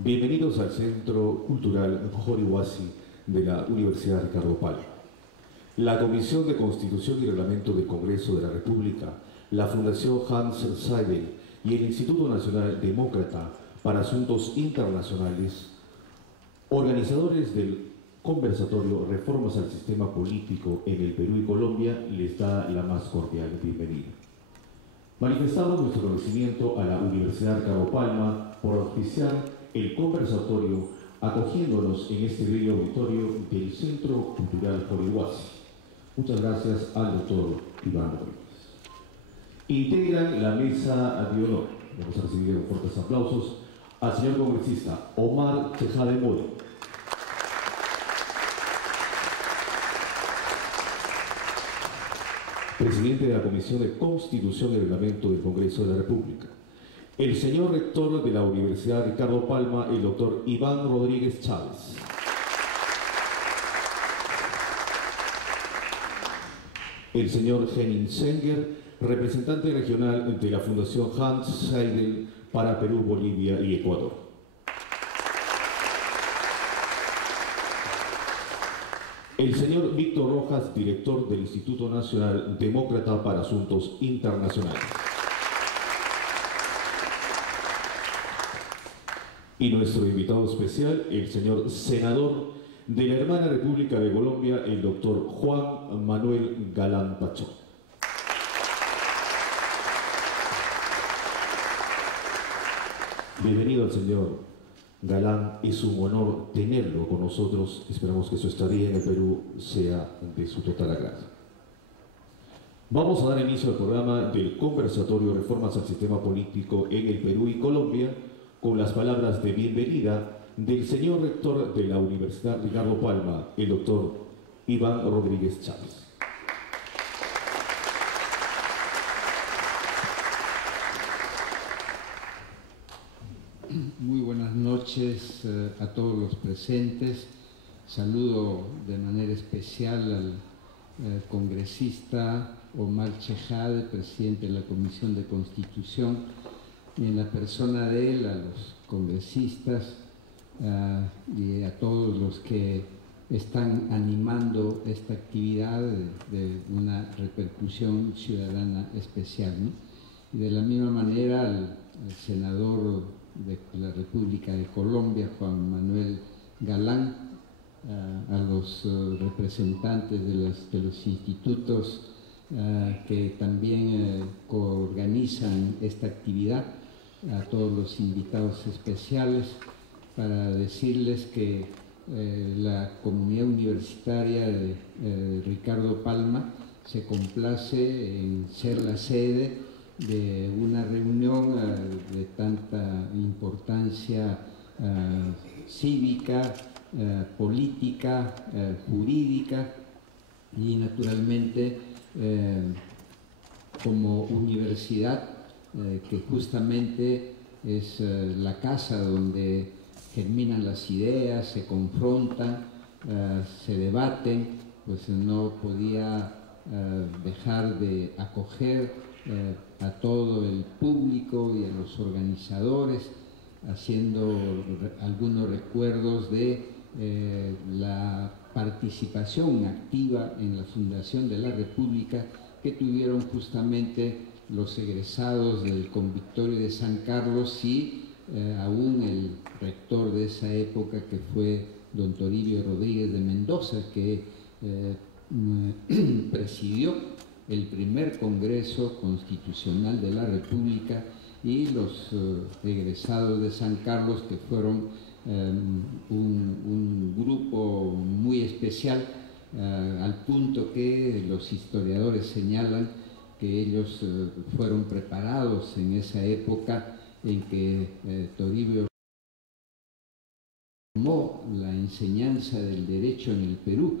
Bienvenidos al Centro Cultural Jorge Huasi de la Universidad Ricardo Palma. La Comisión de Constitución y Reglamento del Congreso de la República, la Fundación Hans Seidel y el Instituto Nacional Demócrata para Asuntos Internacionales, organizadores del conversatorio Reformas al Sistema Político en el Perú y Colombia, les da la más cordial bienvenida. Manifestamos nuestro agradecimiento a la Universidad Ricardo Palma por auspiciar el conversatorio acogiéndonos en este bello auditorio del Centro Cultural Jorge Huasi. Muchas gracias al doctor Iván Rodríguez. Integran la mesa de honor. Vamos a recibir con fuertes aplausos al señor congresista Omar Tejada Mori, presidente de la Comisión de Constitución y Reglamento del Congreso de la República. El señor rector de la Universidad Ricardo Palma, el doctor Iván Rodríguez Chávez. El señor Henning Senger, representante regional de la Fundación Hans Seidel para Perú, Bolivia y Ecuador. El señor Víctor Rojas, director del Instituto Nacional Demócrata para Asuntos Internacionales. Y nuestro invitado especial, el señor senador de la hermana República de Colombia, el doctor Juan Manuel Galán Pachón. Bienvenido al señor Galán, es un honor tenerlo con nosotros. Esperamos que su estadía en el Perú sea de su total agrado. Vamos a dar inicio al programa del conversatorio Reformas al Sistema Político en el Perú y Colombia, con las palabras de bienvenida del señor rector de la Universidad Ricardo Palma, el doctor Iván Rodríguez Chávez. Muy buenas noches a todos los presentes. Saludo de manera especial al congresista Omar Tejada, presidente de la Comisión de Constitución, y en la persona de él, a los congresistas y a todos los que están animando esta actividad de una repercusión ciudadana especial, ¿no? Y de la misma manera al senador de la República de Colombia, Juan Manuel Galán, a los representantes de los institutos que también coorganizan esta actividad, a todos los invitados especiales, para decirles que la comunidad universitaria de Ricardo Palma se complace en ser la sede de una reunión de tanta importancia cívica, política, jurídica y naturalmente como universidad que justamente es la casa donde germinan las ideas, se confrontan, se debaten, pues no podía dejar de acoger a todo el público y a los organizadores, haciendo algunos recuerdos de la participación activa en la fundación de la República que tuvieron justamente los egresados del Convictorio de San Carlos y aún el rector de esa época, que fue don Toribio Rodríguez de Mendoza, que presidió el primer Congreso Constitucional de la República, y los egresados de San Carlos, que fueron un grupo muy especial, al punto que los historiadores señalan que ellos fueron preparados en esa época en que Toribio tomó la enseñanza del derecho en el Perú,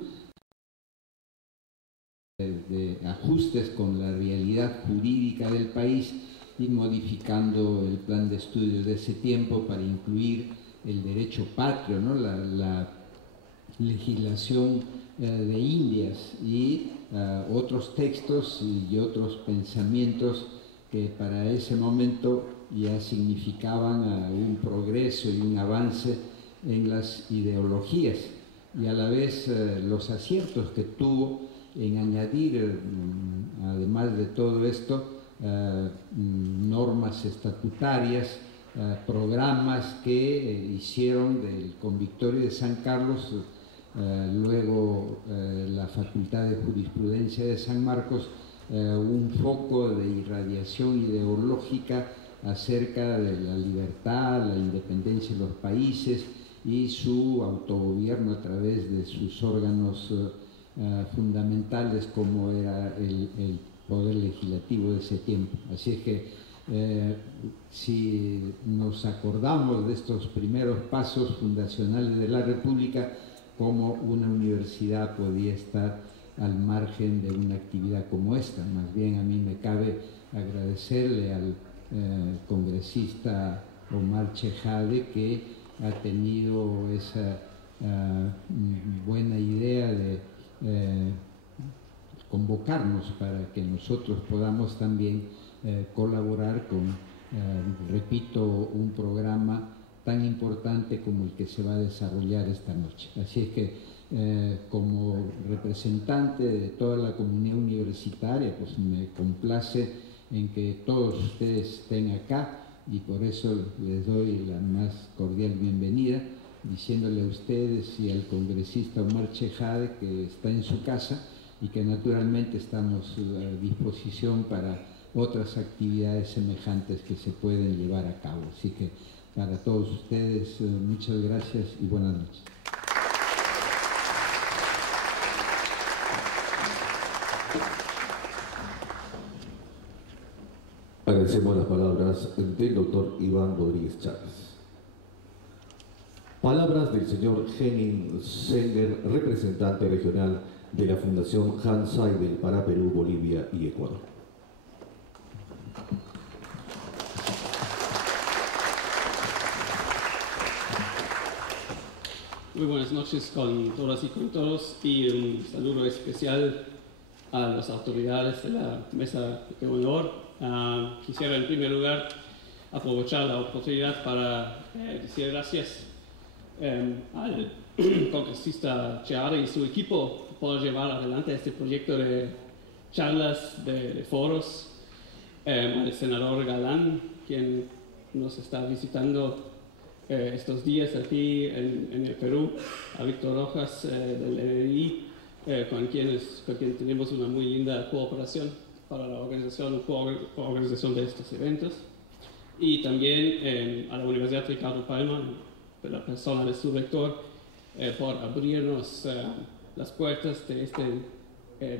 de ajustes con la realidad jurídica del país, y modificando el plan de estudios de ese tiempo para incluir el derecho patrio, ¿no? la legislación de Indias y otros textos y otros pensamientos que para ese momento ya significaban un progreso y un avance en las ideologías, y a la vez los aciertos que tuvo en añadir, además de todo esto, normas estatutarias, programas que hicieron del Convictorio de San Carlos, luego la Facultad de Jurisprudencia de San Marcos, un foco de irradiación ideológica acerca de la libertad, la independencia de los países y su autogobierno a través de sus órganos fundamentales, como era el poder legislativo de ese tiempo. Así es que si nos acordamos de estos primeros pasos fundacionales de la República, cómo una universidad podía estar al margen de una actividad como esta. Más bien a mí me cabe agradecerle al congresista Omar Chejade, que ha tenido esa buena idea de convocarnos para que nosotros podamos también colaborar con, repito, un programa tan importante como el que se va a desarrollar esta noche. Así es que como representante de toda la comunidad universitaria, pues me complace en que todos ustedes estén acá, y por eso les doy la más cordial bienvenida, diciéndole a ustedes y al congresista Omar Chejade que está en su casa y que naturalmente estamos a disposición para otras actividades semejantes que se pueden llevar a cabo. Así que para todos ustedes, muchas gracias y buenas noches. Agradecemos las palabras del doctor Iván Rodríguez Chávez. Palabras del señor Henning Senger, representante regional de la Fundación Hans Seidel para Perú, Bolivia y Ecuador. Muy buenas noches con todas y con todos, y un saludo especial a las autoridades de la Mesa de Honor. Quisiera en primer lugar aprovechar la oportunidad para decir gracias al congresista Chejade y su equipo por llevar adelante este proyecto de charlas, de foros, al senador Galán, quien nos está visitando estos días aquí en el Perú, a Víctor Rojas del NDI, con quien tenemos una muy linda cooperación para la organización de estos eventos, y también a la Universidad Ricardo Palma, de la persona de su rector, por abrirnos las puertas de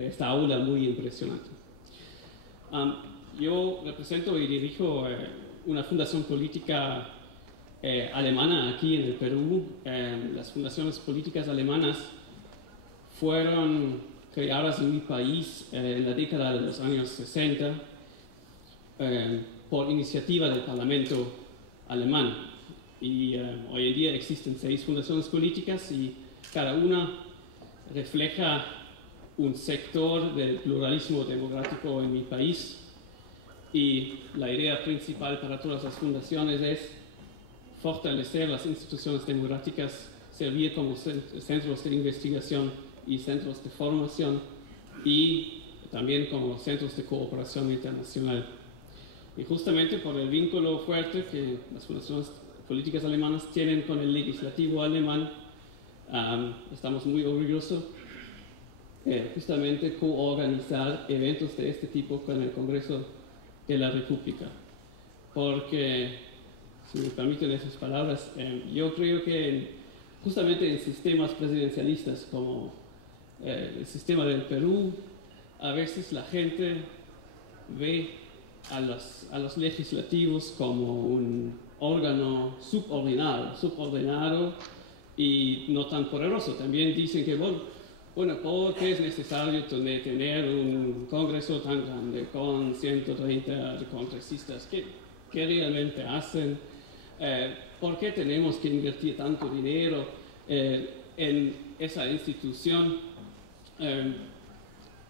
esta aula muy impresionante. Yo represento y dirijo una fundación política alemana aquí en el Perú. Las fundaciones políticas alemanas fueron creadas en mi país en la década de los años 60 por iniciativa del Parlamento alemán. Y hoy en día existen 6 fundaciones políticas, y cada una refleja un sector del pluralismo democrático en mi país. Y la idea principal para todas las fundaciones es fortalecer las instituciones democráticas, servir como centros de investigación y centros de formación, y también como centros de cooperación internacional. Y justamente por el vínculo fuerte que las fundaciones políticas alemanas tienen con el legislativo alemán, estamos muy orgullosos justamente coorganizar eventos de este tipo con el Congreso de la República. Porque, si me permiten esas palabras, yo creo que justamente en sistemas presidencialistas como el sistema del Perú, a veces la gente ve a los legislativos como un órgano subordinado y no tan poderoso. También dicen que, bueno, ¿por qué es necesario tener un Congreso tan grande con 130 congresistas? ¿Qué realmente hacen? ¿Por qué tenemos que invertir tanto dinero en esa institución?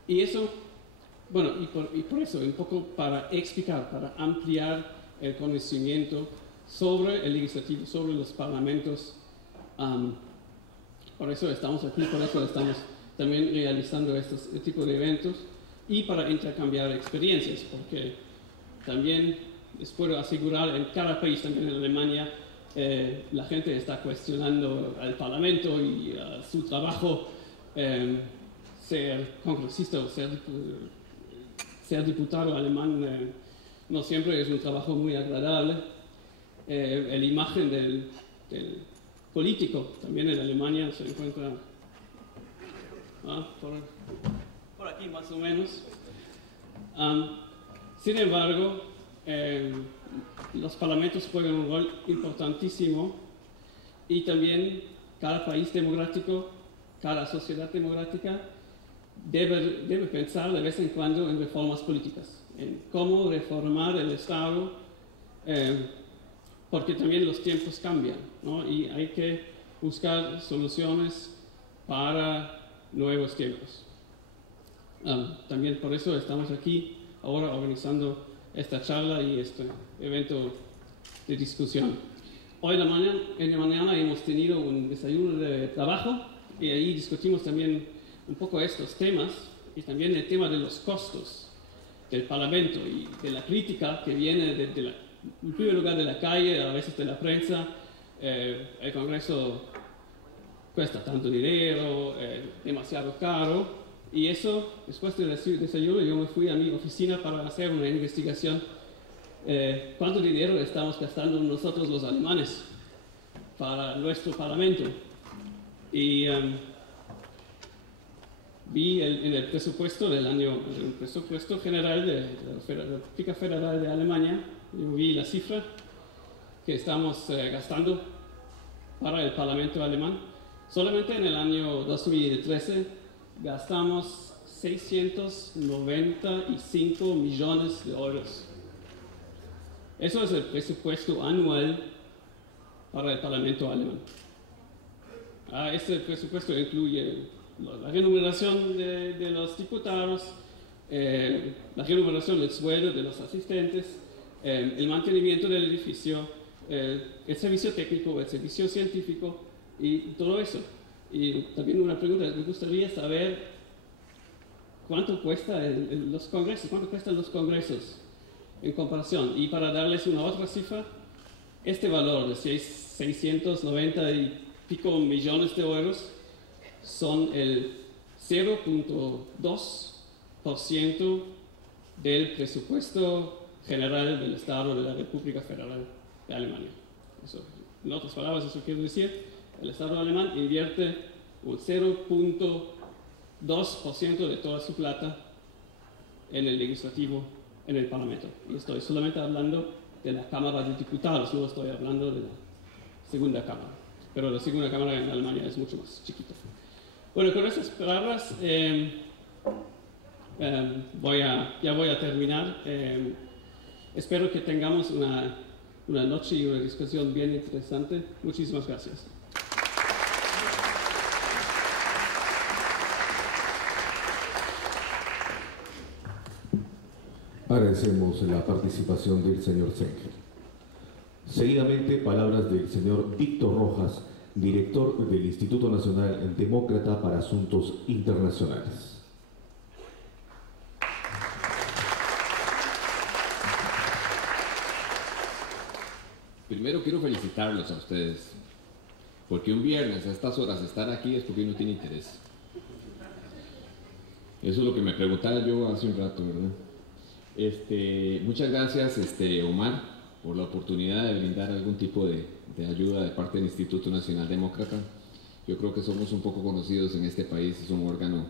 Y eso, bueno, y por eso, un poco para explicar, para ampliar el conocimiento sobre el legislativo, sobre los parlamentos. Por eso estamos aquí, por eso estamos también realizando este tipo de eventos y para intercambiar experiencias, porque también les puedo asegurar, en cada país, también en Alemania, la gente está cuestionando al Parlamento y su trabajo, ser congresista o ser diputado alemán no siempre es un trabajo muy agradable. La imagen del político también en Alemania se encuentra por aquí más o menos. Sin embargo, los parlamentos juegan un rol importantísimo y también cada país democrático, cada sociedad democrática debe pensar de vez en cuando en reformas políticas, en cómo reformar el Estado, porque también los tiempos cambian, ¿no? Y hay que buscar soluciones para nuevos tiempos. También por eso estamos aquí ahora organizando esta charla y este evento de discusión. Hoy en la mañana hemos tenido un desayuno de trabajo y ahí discutimos también un poco estos temas y también el tema de los costos del Parlamento y de la crítica que viene en primer lugar de la calle, a veces de la prensa. El Congreso cuesta tanto dinero, demasiado caro. Y eso, después del desayuno, yo me fui a mi oficina para hacer una investigación. ¿Cuánto dinero estamos gastando nosotros los alemanes para nuestro Parlamento? Y vi en el presupuesto del año, el presupuesto general de la República Federal de Alemania, yo vi la cifra que estamos gastando para el Parlamento alemán. Solamente en el año 2013 gastamos 695 millones de euros. Eso es el presupuesto anual para el Parlamento alemán. Este presupuesto incluye la remuneración de los diputados, la remuneración del sueldo de los asistentes, el mantenimiento del edificio, el servicio técnico, el servicio científico y todo eso. Y también una pregunta, me gustaría saber cuánto cuesta los congresos, cuánto cuestan los congresos en comparación. Y para darles una otra cifra, este valor de 690 y pico millones de euros son el 0.2% del presupuesto general del Estado de la República Federal de Alemania. Eso, en otras palabras, eso quiere decir, el Estado alemán invierte un 0.2% de toda su plata en el legislativo, en el Parlamento. Y estoy solamente hablando de la Cámara de Diputados, no estoy hablando de la segunda Cámara. Pero la segunda Cámara en Alemania es mucho más chiquita. Bueno, con esas palabras ya voy a terminar. Espero que tengamos una noche y una discusión bien interesante. Muchísimas gracias. Agradecemos la participación del señor Zenger. Seguidamente, palabras del señor Víctor Rojas, director del Instituto Nacional Demócrata para Asuntos Internacionales. Primero quiero felicitarlos a ustedes, porque un viernes a estas horas estar aquí es porque uno tiene interés. Eso es lo que me preguntaba yo hace un rato, ¿verdad? Muchas gracias, Omar, por la oportunidad de brindar algún tipo de ayuda de parte del Instituto Nacional Demócrata. Yo creo que somos un poco conocidos en este país, es un órgano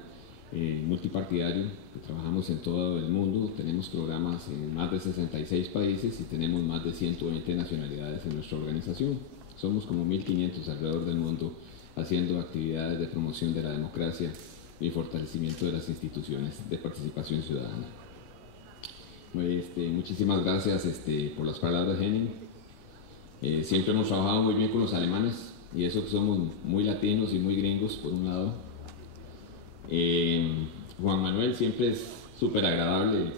multipartidario, que trabajamos en todo el mundo, tenemos programas en más de 66 países y tenemos más de 120 nacionalidades en nuestra organización. Somos como 1.500 alrededor del mundo haciendo actividades de promoción de la democracia y fortalecimiento de las instituciones de participación ciudadana. Muchísimas gracias por las palabras, Henning. Siempre hemos trabajado muy bien con los alemanes, y eso que somos muy latinos y muy gringos, por un lado. Juan Manuel, siempre es súper agradable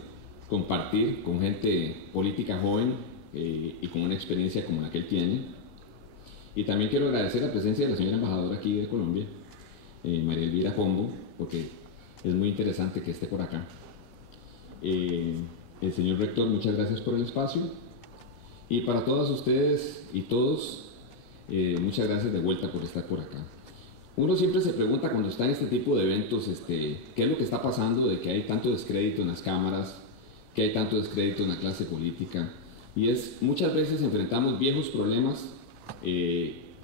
compartir con gente política joven y con una experiencia como la que él tiene. Y también quiero agradecer la presencia de la señora embajadora aquí de Colombia, María Elvira Pombo, porque es muy interesante que esté por acá. El señor rector, muchas gracias por el espacio. Y para todas ustedes y todos, muchas gracias de vuelta por estar por acá. Uno siempre se pregunta cuando está en este tipo de eventos, qué es lo que está pasando, de que hay tanto descrédito en las cámaras, que hay tanto descrédito en la clase política. Y es, muchas veces enfrentamos viejos problemas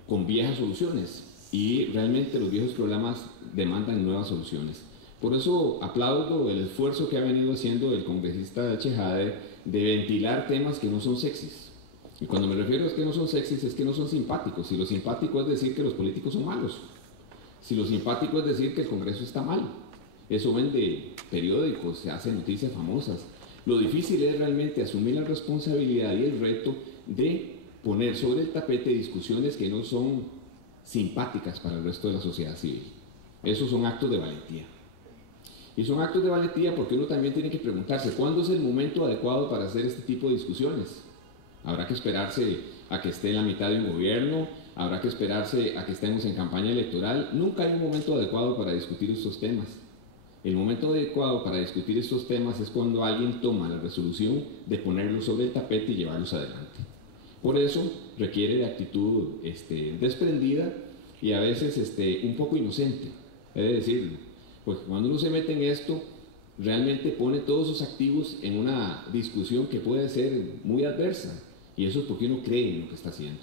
con viejas soluciones, y realmente los viejos problemas demandan nuevas soluciones. Por eso aplaudo el esfuerzo que ha venido haciendo el congresista Chejade de ventilar temas que no son sexys. Y cuando me refiero a que no son sexys, es que no son simpáticos. Si lo simpático es decir que los políticos son malos, si lo simpático es decir que el Congreso está mal, eso vende periódicos, se hacen noticias famosas. Lo difícil es realmente asumir la responsabilidad y el reto de poner sobre el tapete discusiones que no son simpáticas para el resto de la sociedad civil. Esos son actos de valentía. Y son actos de valentía porque uno también tiene que preguntarse ¿cuándo es el momento adecuado para hacer este tipo de discusiones? Habrá que esperarse a que esté en la mitad de un gobierno, habrá que esperarse a que estemos en campaña electoral. Nunca hay un momento adecuado para discutir estos temas. El momento adecuado para discutir estos temas es cuando alguien toma la resolución de ponerlos sobre el tapete y llevarlos adelante. Por eso requiere de actitud desprendida y a veces un poco inocente, he de decirlo. Porque cuando uno se mete en esto, realmente pone todos sus activos en una discusión que puede ser muy adversa. Y eso es porque uno cree en lo que está haciendo.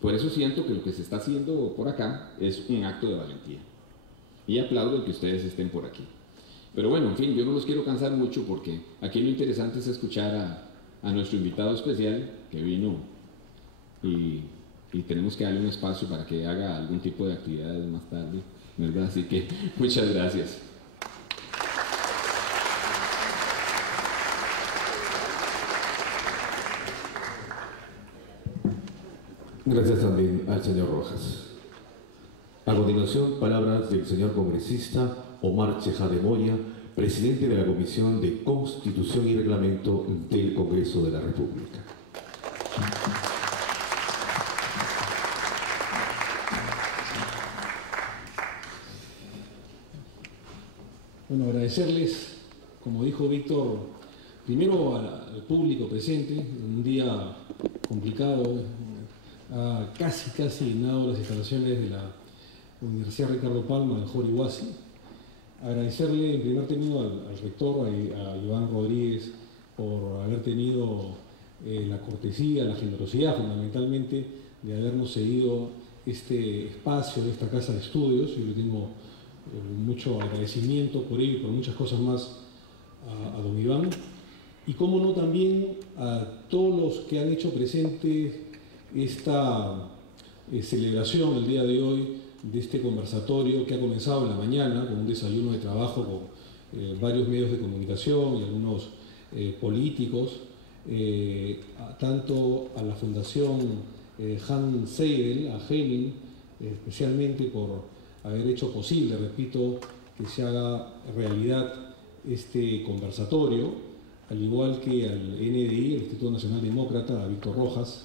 Por eso siento que lo que se está haciendo por acá es un acto de valentía. Y aplaudo que ustedes estén por aquí. Pero bueno, en fin, yo no los quiero cansar mucho porque aquí lo interesante es escuchar a nuestro invitado especial que vino y tenemos que darle un espacio para que haga algún tipo de actividades más tarde, ¿verdad? Así que muchas gracias. Gracias también al señor Rojas. A continuación, palabras del señor congresista Omar Chejade Moya, presidente de la Comisión de Constitución y Reglamento del Congreso de la República. Bueno, agradecerles, como dijo Víctor, primero al público presente, en un día complicado, ha casi llenado las instalaciones de la Universidad Ricardo Palma, de Jorge Huasi. Agradecerle en primer término al rector, a Iván Rodríguez, por haber tenido la cortesía, la generosidad fundamentalmente, de habernos cedido este espacio de esta casa de estudios. Yo le tengo mucho agradecimiento por ello y por muchas cosas más a don Iván. Y cómo no también a todos los que han hecho presente esta celebración el día de hoy de este conversatorio que ha comenzado en la mañana con un desayuno de trabajo con varios medios de comunicación y algunos políticos, tanto a la Fundación Hans Seidel, a Henning, especialmente por haber hecho posible, repito, que se haga realidad este conversatorio, al igual que al NDI, el Instituto Nacional Demócrata, a Víctor Rojas,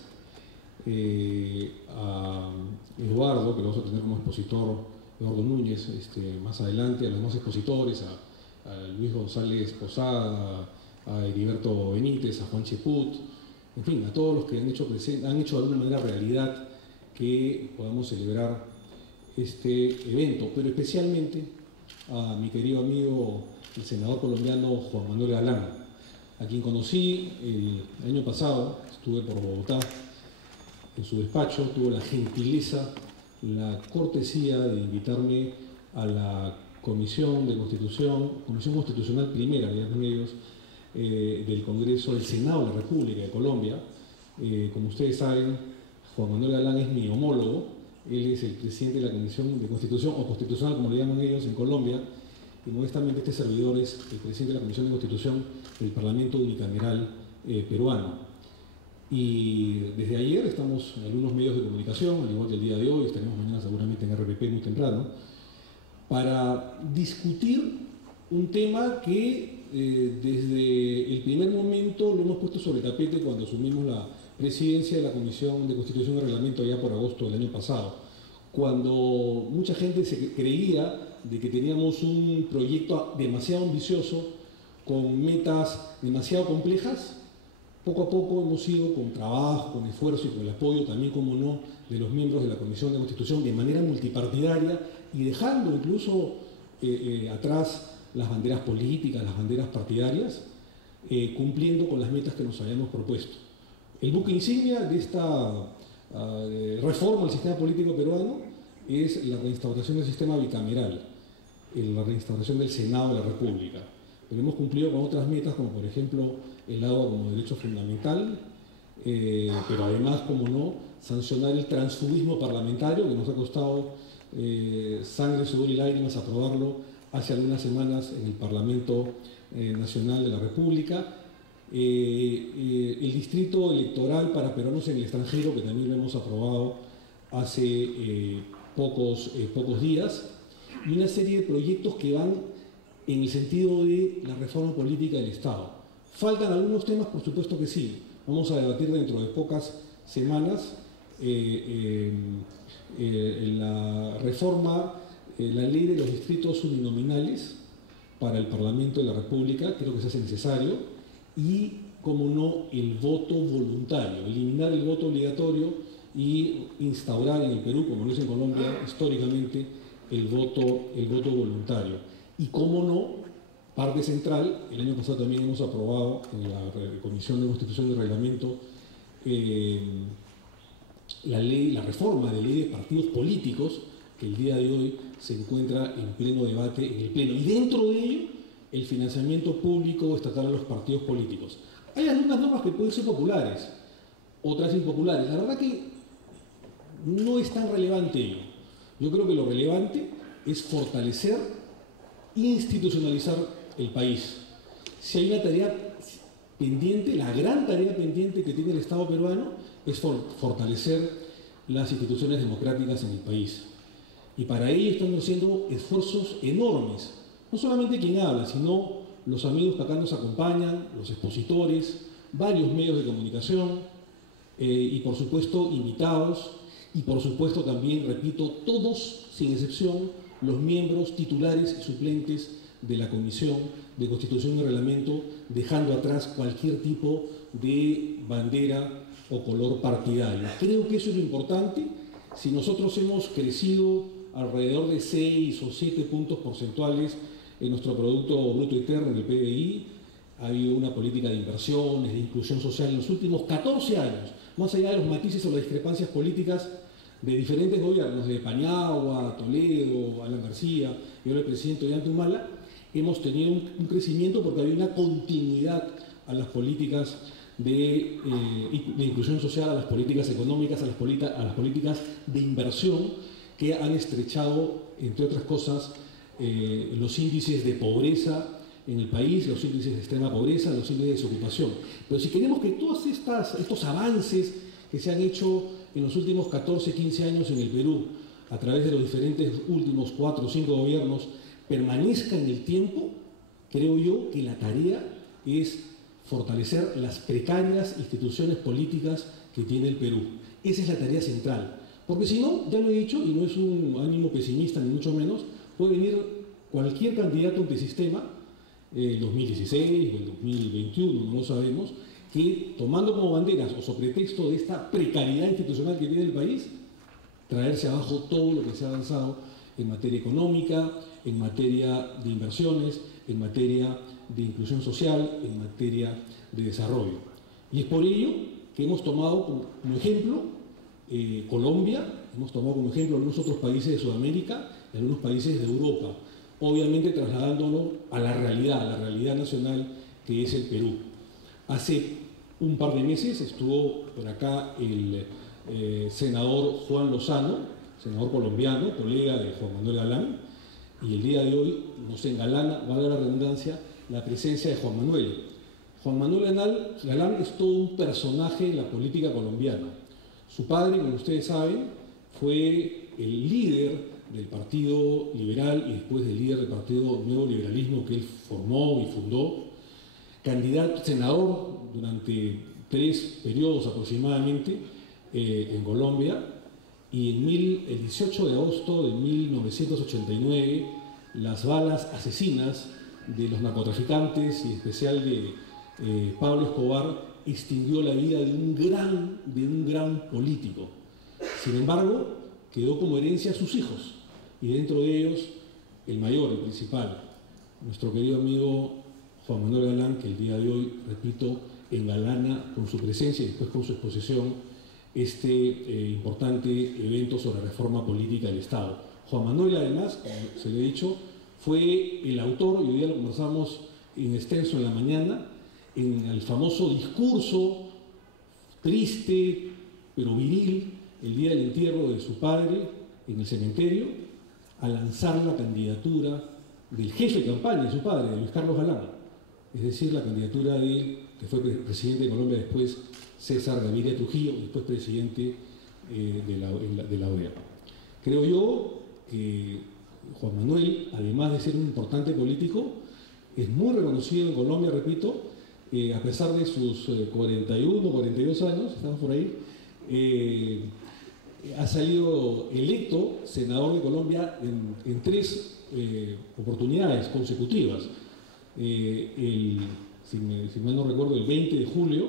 a Eduardo, que lo vamos a tener como expositor, Eduardo Núñez, más adelante, a los demás expositores, a Luis González Posada, a Heriberto Benítez, a Juan Cheput, en fin, a todos los que han hecho de alguna manera realidad que podamos celebrar este evento, pero especialmente a mi querido amigo, el senador colombiano Juan Manuel Galán, a quien conocí el año pasado, estuve por Bogotá, en su despacho, tuvo la gentileza, la cortesía de invitarme a la Comisión Constitucional Primera de los Medios del Congreso del Senado de la República de Colombia. Como ustedes saben, Juan Manuel Galán es mi homólogo, él es el presidente de la Comisión de Constitución, o Constitucional como le llaman ellos en Colombia, y modestamente este servidor es el presidente de la Comisión de Constitución del Parlamento Unicameral peruano. Y desde ayer estamos en algunos medios de comunicación, al igual que el día de hoy, estaremos mañana seguramente en RPP muy temprano, para discutir un tema que desde el primer momento lo hemos puesto sobre el tapete cuando asumimos la presidencia de la Comisión de Constitución y Reglamento allá por agosto del año pasado, cuando mucha gente se creía de que teníamos un proyecto demasiado ambicioso, con metas demasiado complejas. Poco a poco hemos ido con trabajo, con esfuerzo y con el apoyo también, como no, de los miembros de la Comisión de Constitución de manera multipartidaria y dejando incluso atrás las banderas políticas, las banderas partidarias, cumpliendo con las metas que nos habíamos propuesto. El buque insignia de esta reforma del sistema político peruano es la reinstauración del sistema bicameral, la reinstauración del Senado de la República. Pero hemos cumplido con otras metas, como por ejemplo el agua como derecho fundamental, pero además, como no, sancionar el transfugismo parlamentario, que nos ha costado sangre, sudor y lágrimas aprobarlo hace algunas semanas en el Parlamento Nacional de la República. El distrito electoral para peruanos en el extranjero, que también lo hemos aprobado hace pocos días, y una serie de proyectos que van en el sentido de la reforma política del Estado. ¿Faltan algunos temas? Por supuesto que sí. Vamos a debatir dentro de pocas semanas la reforma, la ley de los distritos uninominales para el Parlamento de la República, creo que se hace necesario, y, como no, el voto voluntario, eliminar el voto obligatorio y instaurar en el Perú, como lo es en Colombia históricamente, el voto voluntario. Y, como no, parte central, el año pasado también hemos aprobado en la Comisión de Constitución y Reglamento la reforma de ley de partidos políticos, que el día de hoy se encuentra en pleno debate en el Pleno. Y dentro de ello, el financiamiento público estatal a los partidos políticos. Hay algunas normas que pueden ser populares, otras impopulares. La verdad que no es tan relevante ello. Yo creo que lo relevante es fortalecer, institucionalizar el país. Si hay una tarea pendiente, la gran tarea pendiente que tiene el Estado peruano es fortalecer las instituciones democráticas en el país. Y para ello estamos haciendo esfuerzos enormes. No solamente quien habla, sino los amigos que acá nos acompañan, los expositores, varios medios de comunicación y, por supuesto, invitados. Y, por supuesto, también, repito, todos, sin excepción, los miembros titulares y suplentes de la Comisión de Constitución y Reglamento, dejando atrás cualquier tipo de bandera o color partidario. Creo que eso es lo importante. Si nosotros hemos crecido alrededor de 6 o 7 puntos porcentuales en nuestro Producto Bruto Interno, en el PBI, ha habido una política de inversiones, de inclusión social en los últimos 14 años, más allá de los matices o las discrepancias políticas de diferentes gobiernos, de Paniagua, Toledo, Alan García y ahora el presidente Ollanta Humala, hemos tenido un crecimiento porque había una continuidad a las políticas de inclusión social, a las políticas económicas, a las políticas de inversión que han estrechado, entre otras cosas, los índices de pobreza en el país, los índices de extrema pobreza, los índices de desocupación. Pero si queremos que todos estos avances que se han hecho en los últimos 14, 15 años en el Perú, a través de los diferentes últimos 4 o 5 gobiernos, permanezcan en el tiempo, creo yo que la tarea es fortalecer las precarias instituciones políticas que tiene el Perú. Esa es la tarea central. Porque si no, ya lo he dicho, y no es un ánimo pesimista ni mucho menos, puede venir cualquier candidato antisistema, el 2016 o el 2021, no lo sabemos, que tomando como banderas o sobre pretexto de esta precariedad institucional que tiene el país, traerse abajo todo lo que se ha avanzado en materia económica, en materia de inversiones, en materia de inclusión social, en materia de desarrollo. Y es por ello que hemos tomado como ejemplo Colombia, hemos tomado como ejemplo algunos otros países de Sudamérica y algunos países de Europa, obviamente trasladándolo a la realidad nacional que es el Perú. Hace un par de meses estuvo por acá el senador Juan Lozano, senador colombiano, colega de Juan Manuel Galán, y el día de hoy nos engalana, valga la redundancia, la presencia de Juan Manuel. Juan Manuel Galán es todo un personaje en la política colombiana. Su padre, como ustedes saben, fue el líder del Partido Liberal y después del líder del Partido Nuevo Liberalismo que él formó y fundó, candidato senador durante 3 periodos aproximadamente en Colombia, y el 18 de agosto de 1989 las balas asesinas de los narcotraficantes y en especial de Pablo Escobar extinguió la vida de un gran político. Sin embargo, quedó como herencia a sus hijos, y dentro de ellos el mayor, el principal, nuestro querido amigo Juan Manuel Galán, que el día de hoy, repito, engalana con su presencia y después con su exposición este importante evento sobre reforma política del Estado. Juan Manuel, además, como se le he dicho, fue el autor, y hoy día lo conversamos en extenso en la mañana, en el famoso discurso triste pero viril el día del entierro de su padre en el cementerio, a lanzar la candidatura del jefe de campaña de su padre, de Luis Carlos Galán, es decir, la candidatura de, que fue presidente de Colombia después, César Gaviria Trujillo, después presidente de la OEA. Creo yo que Juan Manuel, además de ser un importante político, es muy reconocido en Colombia, repito, a pesar de sus 41, 42 años, estamos por ahí, ha salido electo senador de Colombia en 3 oportunidades consecutivas. Si mal no recuerdo, el 20 de julio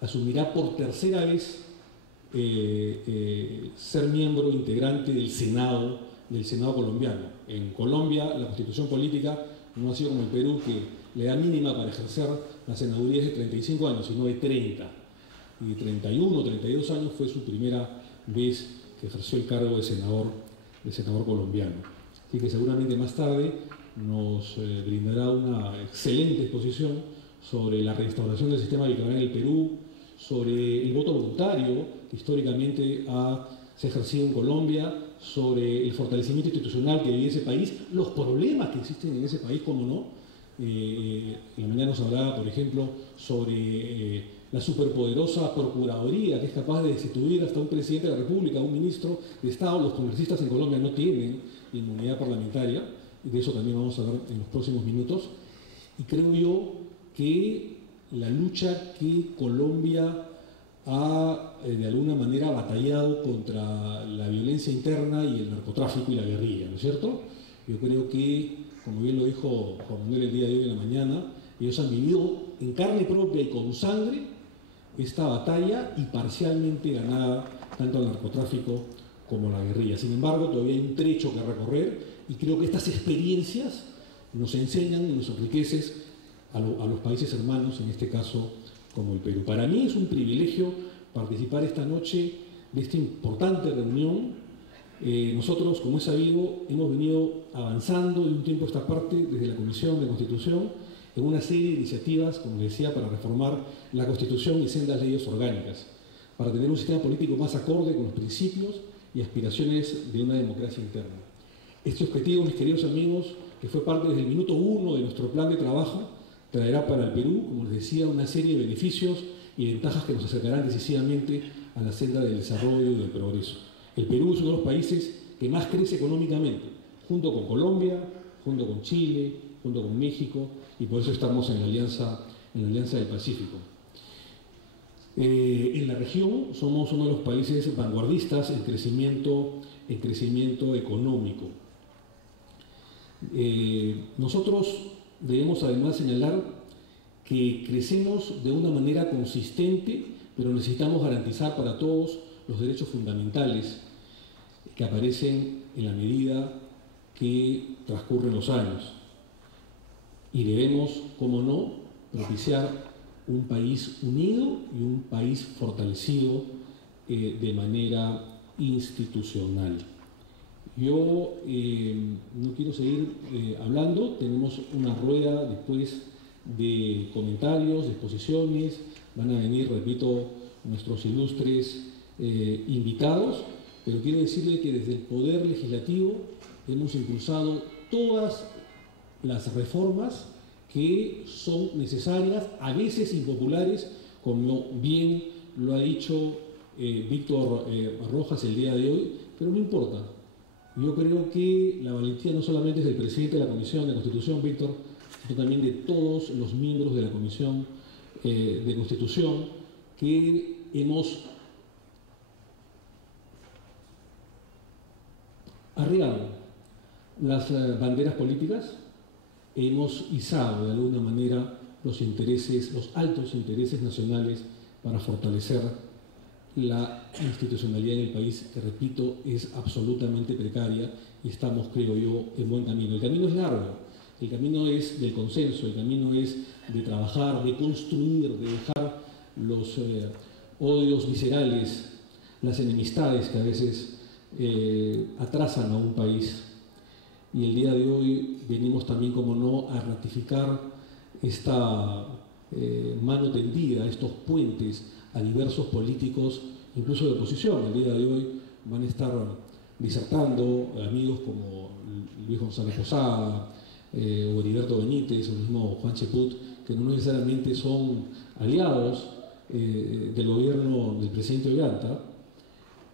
asumirá por tercera vez ser miembro integrante del Senado colombiano. En Colombia la constitución política no ha sido como el Perú, que le da mínima para ejercer la senaduría de 35 años, sino de 30. Y de 31 o 32 años fue su primera vez que ejerció el cargo de senador colombiano. Así que seguramente más tarde nos brindará una excelente exposición sobre la restauración del sistema bicameral en el Perú, sobre el voto voluntario que históricamente se ha ejercido en Colombia, sobre el fortalecimiento institucional que vive ese país, los problemas que existen en ese país, como no. En la mañana nos hablaba, por ejemplo, sobre la superpoderosa Procuraduría, que es capaz de destituir hasta un presidente de la República, un ministro de Estado. Los congresistas en Colombia no tienen inmunidad parlamentaria, y de eso también vamos a hablar en los próximos minutos. Y creo yo que la lucha que Colombia ha de alguna manera batallado contra la violencia interna y el narcotráfico y la guerrilla, ¿no es cierto? Yo creo que, como bien lo dijo Juan Manuel el día de hoy en la mañana, ellos han vivido en carne propia y con sangre esta batalla, y parcialmente ganada tanto al narcotráfico como a la guerrilla. Sin embargo, todavía hay un trecho que recorrer, y creo que estas experiencias nos enseñan y nos enriquecen a los países hermanos, en este caso como el Perú. Para mí es un privilegio participar esta noche de esta importante reunión. Nosotros, como es sabido, hemos venido avanzando de un tiempo a esta parte desde la Comisión de Constitución en una serie de iniciativas, como les decía, para reformar la Constitución y sendas leyes orgánicas, para tener un sistema político más acorde con los principios y aspiraciones de una democracia interna. Este objetivo, mis queridos amigos, que fue parte desde el minuto 1 de nuestro plan de trabajo, traerá para el Perú, como les decía, una serie de beneficios y ventajas que nos acercarán decisivamente a la senda del desarrollo y del progreso. El Perú es uno de los países que más crece económicamente, junto con Colombia, junto con Chile, junto con México, y por eso estamos en la Alianza del Pacífico. En la región somos uno de los países vanguardistas en crecimiento económico. Nosotros debemos además señalar que crecemos de una manera consistente, pero necesitamos garantizar para todos los derechos fundamentales que aparecen en la medida que transcurren los años. Y debemos, como no, propiciar un país unido y un país fortalecido de manera institucional. Yo no quiero seguir hablando, tenemos una rueda después de comentarios, de exposiciones, van a venir, repito, nuestros ilustres invitados, pero quiero decirle que desde el Poder Legislativo hemos impulsado todas las reformas que son necesarias, a veces impopulares, como bien lo ha dicho Víctor Rojas el día de hoy, pero no importa. Yo creo que la valentía no solamente es del presidente de la Comisión de Constitución, Víctor, sino también de todos los miembros de la Comisión de Constitución que hemos arriado las banderas políticas, hemos izado de alguna manera los intereses, los altos intereses nacionales para fortalecer la institucionalidad en el país, que repito, es absolutamente precaria, y estamos, creo yo, en buen camino. El camino es largo, el camino es del consenso, el camino es de trabajar, de construir, de dejar los odios viscerales, las enemistades que a veces atrasan a un país. Y el día de hoy venimos también, como no, a ratificar esta mano tendida, estos puentes a diversos políticos, incluso de oposición. El día de hoy van a estar disertando amigos como Luis González Posada, o Heriberto Benítez, o el mismo Juan Cheput, que no necesariamente son aliados del gobierno del presidente Ollanta,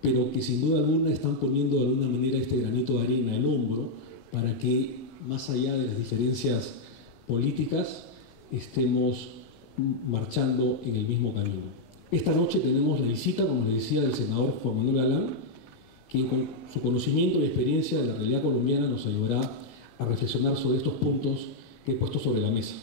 pero que sin duda alguna están poniendo de alguna manera este granito de arena en hombro para que, más allá de las diferencias políticas, estemos marchando en el mismo camino. Esta noche tenemos la visita, como les decía, del senador Juan Manuel Galán, quien con su conocimiento y experiencia de la realidad colombiana nos ayudará a reflexionar sobre estos puntos que he puesto sobre la mesa.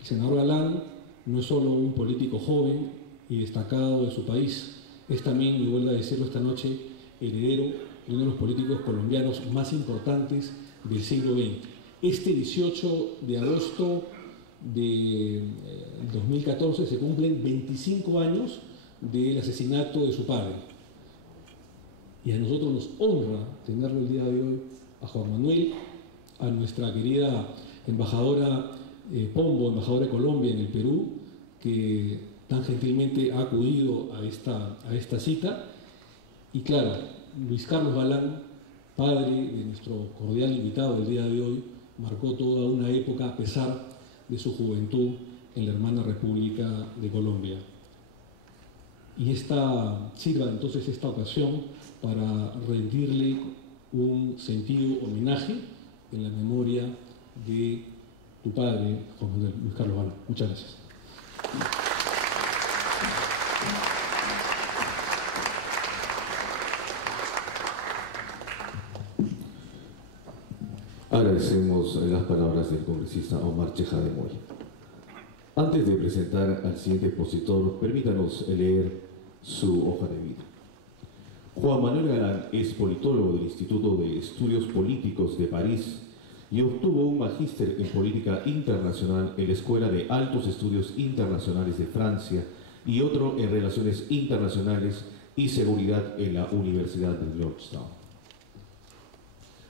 El senador Galán no es solo un político joven y destacado de su país, es también, y vuelvo a decirlo esta noche, heredero de uno de los políticos colombianos más importantes del siglo XX. Este 18 de agosto de 2014 se cumplen 25 años del asesinato de su padre. Y a nosotros nos honra tenerlo el día de hoy a Juan Manuel, a nuestra querida embajadora Pombo, embajadora de Colombia en el Perú, que tan gentilmente ha acudido a esta cita. Y claro, Luis Carlos Galán, padre de nuestro cordial invitado del día de hoy, marcó toda una época a pesar de su juventud en la hermana República de Colombia. Y sirva entonces esta ocasión para rendirle un sentido homenaje en la memoria de tu padre, Juan Manuel Luis Carlos Galán. Muchas gracias. Agradecemos las palabras del congresista Omar Tejada Moya. Antes de presentar al siguiente expositor, permítanos leer su hoja de vida. Juan Manuel Galán es politólogo del Instituto de Estudios Políticos de París y obtuvo un magíster en política internacional en la Escuela de Altos Estudios Internacionales de Francia y otro en Relaciones Internacionales y Seguridad en la Universidad de Georgetown.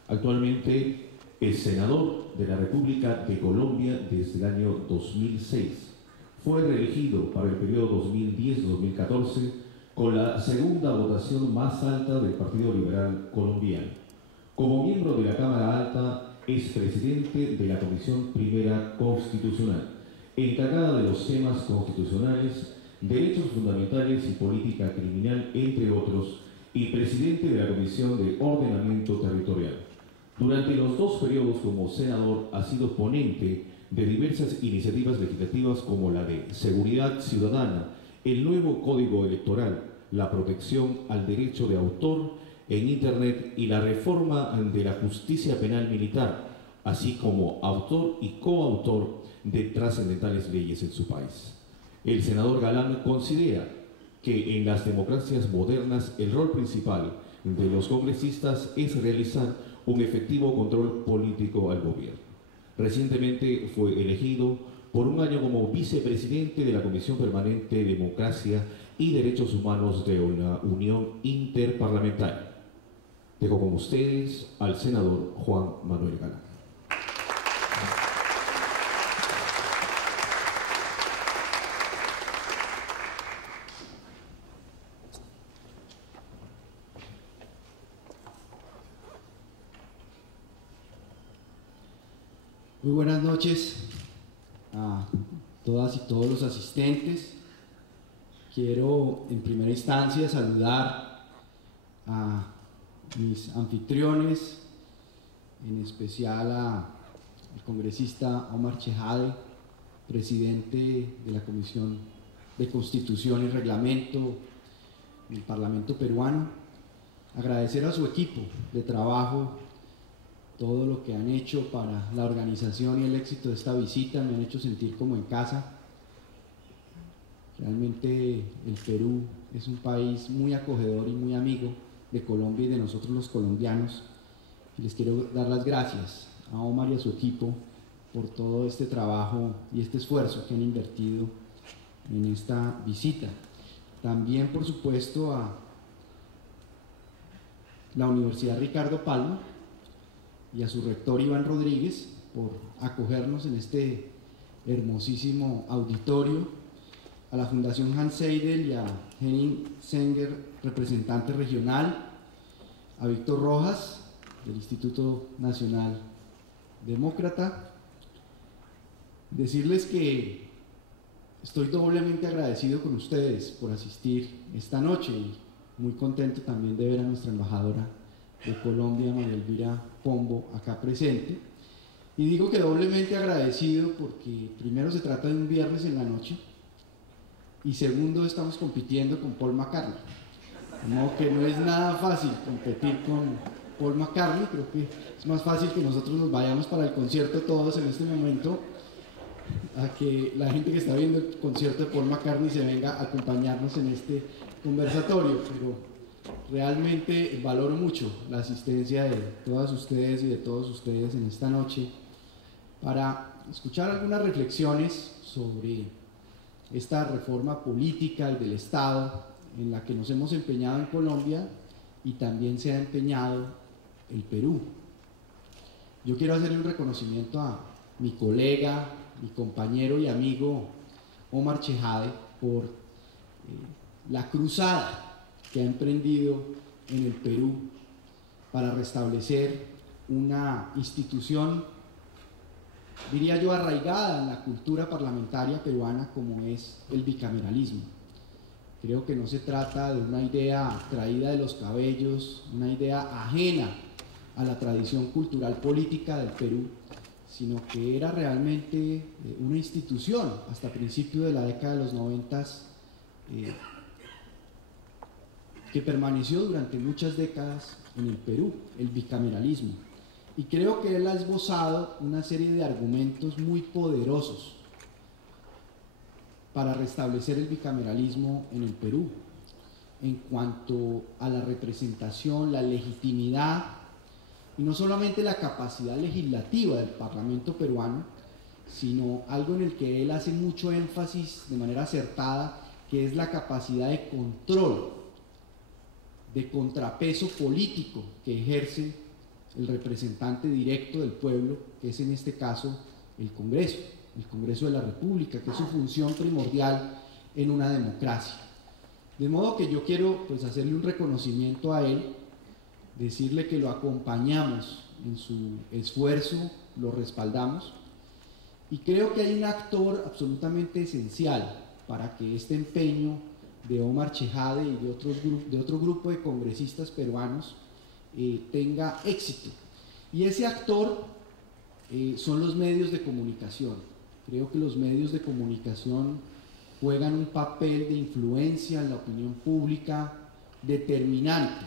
Actualmente es senador de la República de Colombia desde el año 2006. Fue reelegido para el periodo 2010-2014 con la segunda votación más alta del Partido Liberal Colombiano. Como miembro de la Cámara Alta, es presidente de la Comisión Primera Constitucional, encargada de los temas constitucionales, derechos fundamentales y política criminal, entre otros, y presidente de la Comisión de Ordenamiento Territorial. Durante los dos periodos como senador ha sido ponente de diversas iniciativas legislativas como la de Seguridad Ciudadana, el nuevo Código Electoral, la protección al derecho de autor en Internet y la reforma de la justicia penal militar, así como autor y coautor de trascendentales leyes en su país. El senador Galán considera que en las democracias modernas el rol principal de los congresistas es realizar un efectivo control político al gobierno. Recientemente fue elegido por un año como vicepresidente de la Comisión Permanente de Democracia y Derechos Humanos de la Unión Interparlamentaria. Dejo con ustedes al senador Juan Manuel Galán. Muy buenas noches a todas y todos los asistentes. Quiero en primera instancia saludar a mis anfitriones, en especial al congresista Omar Chejade, presidente de la Comisión de Constitución y Reglamento del Parlamento peruano, agradecer a su equipo de trabajo todo lo que han hecho para la organización y el éxito de esta visita. Me han hecho sentir como en casa. Realmente el Perú es un país muy acogedor y muy amigo de Colombia y de nosotros los colombianos. Y les quiero dar las gracias a Omar y a su equipo por todo este trabajo y este esfuerzo que han invertido en esta visita. También, por supuesto, a la Universidad Ricardo Palma y a su rector Iván Rodríguez por acogernos en este hermosísimo auditorio, a la Fundación Hans Seidel y a Henning Senger, representante regional, a Víctor Rojas del Instituto Nacional Demócrata. Decirles que estoy doblemente agradecido con ustedes por asistir esta noche y muy contento también de ver a nuestra embajadora de Colombia, María Elvira Pombo, acá presente. Y digo que doblemente agradecido porque primero se trata de un viernes en la noche y segundo estamos compitiendo con Paul McCartney. De modo que no es nada fácil competir con Paul McCartney. Creo que es más fácil que nosotros nos vayamos para el concierto todos en este momento a que la gente que está viendo el concierto de Paul McCartney se venga a acompañarnos en este conversatorio. Pero realmente valoro mucho la asistencia de todas ustedes y de todos ustedes en esta noche para escuchar algunas reflexiones sobre esta reforma política del Estado en la que nos hemos empeñado en Colombia y también se ha empeñado el Perú. Yo quiero hacerle un reconocimiento a mi colega, mi compañero y amigo Omar Chejade por la cruzada que ha emprendido en el Perú para restablecer una institución, diría yo, arraigada en la cultura parlamentaria peruana como es el bicameralismo. Creo que no se trata de una idea traída de los cabellos, una idea ajena a la tradición cultural política del Perú, sino que era realmente una institución hasta principios de la década de los 90 que permaneció durante muchas décadas en el Perú, el bicameralismo. Y creo que él ha esbozado una serie de argumentos muy poderosos para restablecer el bicameralismo en el Perú, en cuanto a la representación, la legitimidad, y no solamente la capacidad legislativa del Parlamento peruano, sino algo en el que él hace mucho énfasis de manera acertada, que es la capacidad de control, de contrapeso político que ejerce el representante directo del pueblo, que es en este caso el Congreso de la República, que es su función primordial en una democracia. De modo que yo quiero pues hacerle un reconocimiento a él, decirle que lo acompañamos en su esfuerzo, lo respaldamos, y creo que hay un actor absolutamente esencial para que este empeño de Omar Chejade y de otro grupo de congresistas peruanos tenga éxito. Y ese actor son los medios de comunicación. Creo que los medios de comunicación juegan un papel de influencia en la opinión pública determinante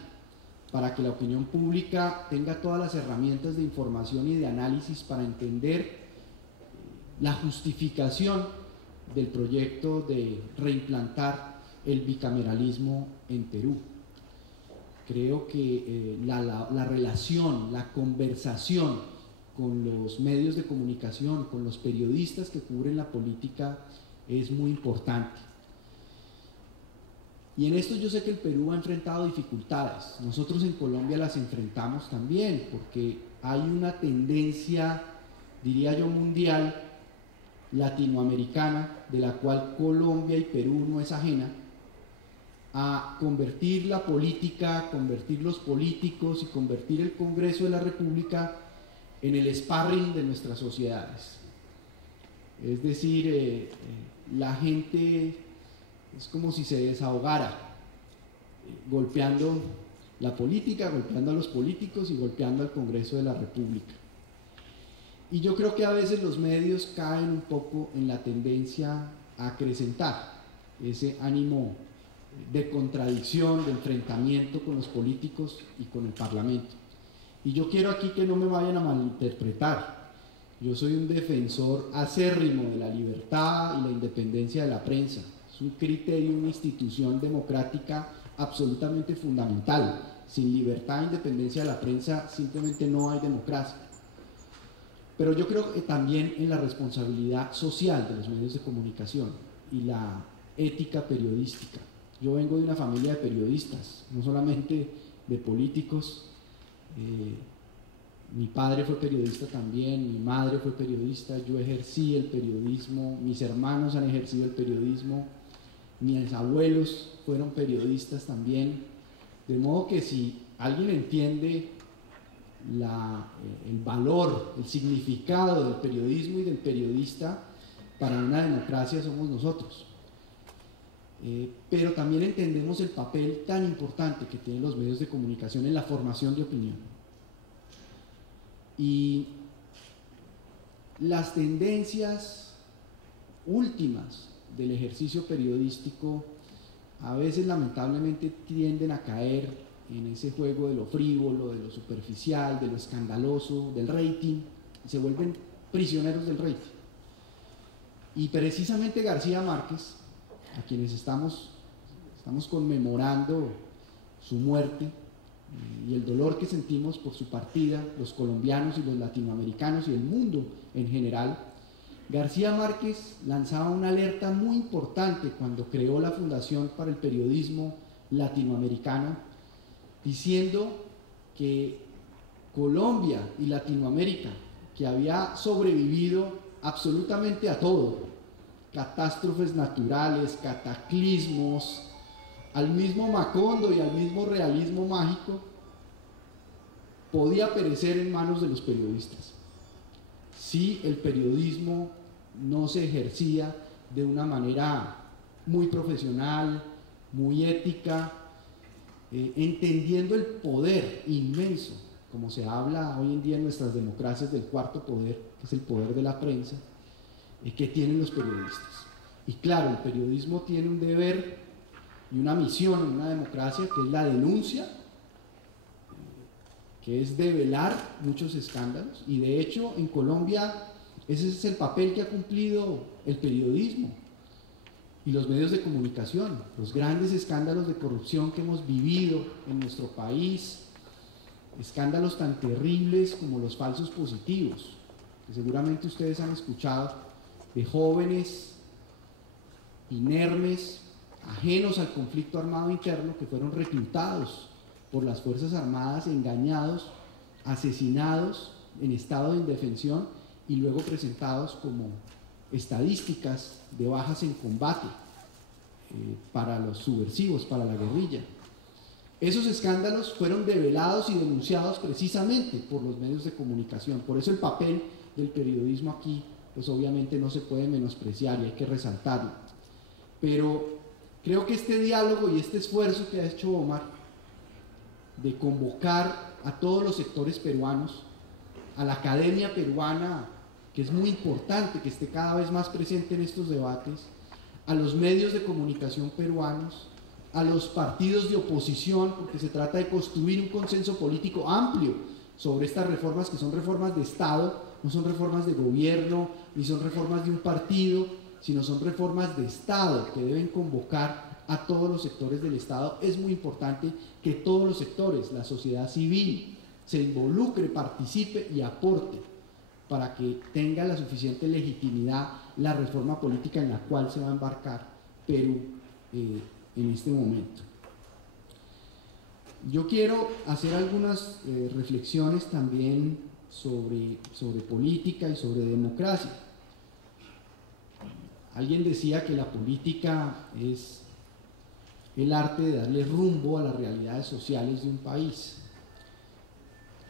para que la opinión pública tenga todas las herramientas de información y de análisis para entender la justificación del proyecto de reimplantar el bicameralismo en Perú. Creo que la relación, la conversación con los medios de comunicación, con los periodistas que cubren la política es muy importante. Y en esto yo sé que el Perú ha enfrentado dificultades. Nosotros en Colombia las enfrentamos también, porque hay una tendencia, diría yo, mundial, latinoamericana, de la cual Colombia y Perú no es ajena, a convertir la política, convertir los políticos y convertir el Congreso de la República en el sparring de nuestras sociedades. Es decir, la gente es como si se desahogara golpeando la política, golpeando a los políticos y golpeando al Congreso de la República. Y yo creo que a veces los medios caen un poco en la tendencia a acrecentar ese ánimo de contradicción, de enfrentamiento con los políticos y con el Parlamento. Y yo quiero aquí que no me vayan a malinterpretar. Yo soy un defensor acérrimo de la libertad y la independencia de la prensa. Es un criterio, una institución democrática absolutamente fundamental. Sin libertad e independencia de la prensa simplemente no hay democracia. Pero yo creo que también en la responsabilidad social de los medios de comunicación y la ética periodística. Yo vengo de una familia de periodistas, no solamente de políticos. Mi padre fue periodista también, mi madre fue periodista, yo ejercí el periodismo, mis hermanos han ejercido el periodismo, mis abuelos fueron periodistas también, de modo que si alguien entiende el valor, el significado del periodismo y del periodista para una democracia somos nosotros. Pero también entendemos el papel tan importante que tienen los medios de comunicación en la formación de opinión. Y las tendencias últimas del ejercicio periodístico a veces lamentablemente tienden a caer en ese juego de lo frívolo, de lo superficial, de lo escandaloso, del rating, y se vuelven prisioneros del rating. Y precisamente García Márquez, a quienes estamos conmemorando su muerte y el dolor que sentimos por su partida, los colombianos y los latinoamericanos y el mundo en general, García Márquez lanzaba una alerta muy importante cuando creó la Fundación para el Periodismo Latinoamericano, diciendo que Colombia y Latinoamérica, que había sobrevivido absolutamente a todo, catástrofes naturales, cataclismos, al mismo Macondo y al mismo realismo mágico, podía perecer en manos de los periodistas si el periodismo no se ejercía de una manera muy profesional, muy ética, entendiendo el poder inmenso, como se habla hoy en día en nuestras democracias del cuarto poder, que es el poder de la prensa, que tienen los periodistas. Y claro, el periodismo tiene un deber y una misión en una democracia, que es la denuncia, que es develar muchos escándalos, y de hecho en Colombia ese es el papel que ha cumplido el periodismo y los medios de comunicación. Los grandes escándalos de corrupción que hemos vivido en nuestro país, escándalos tan terribles como los falsos positivos, que seguramente ustedes han escuchado, de jóvenes inermes, ajenos al conflicto armado interno, que fueron reclutados por las Fuerzas Armadas, engañados, asesinados en estado de indefensión y luego presentados como estadísticas de bajas en combate para los subversivos, para la guerrilla. Esos escándalos fueron develados y denunciados precisamente por los medios de comunicación. Por eso el papel del periodismo aquí, pues obviamente no se puede menospreciar y hay que resaltarlo. Pero creo que este diálogo y este esfuerzo que ha hecho Omar de convocar a todos los sectores peruanos, a la academia peruana, que es muy importante que esté cada vez más presente en estos debates, a los medios de comunicación peruanos, a los partidos de oposición, porque se trata de construir un consenso político amplio sobre estas reformas, que son reformas de Estado, no son reformas de gobierno, ni son reformas de un partido, sino son reformas de Estado que deben convocar a todos los sectores del Estado. Es muy importante que todos los sectores, la sociedad civil, se involucre, participe y aporte para que tenga la suficiente legitimidad la reforma política en la cual se va a embarcar Perú en este momento. Yo quiero hacer algunas reflexiones también sobre política y sobre democracia. Alguien decía que la política es el arte de darle rumbo a las realidades sociales de un país.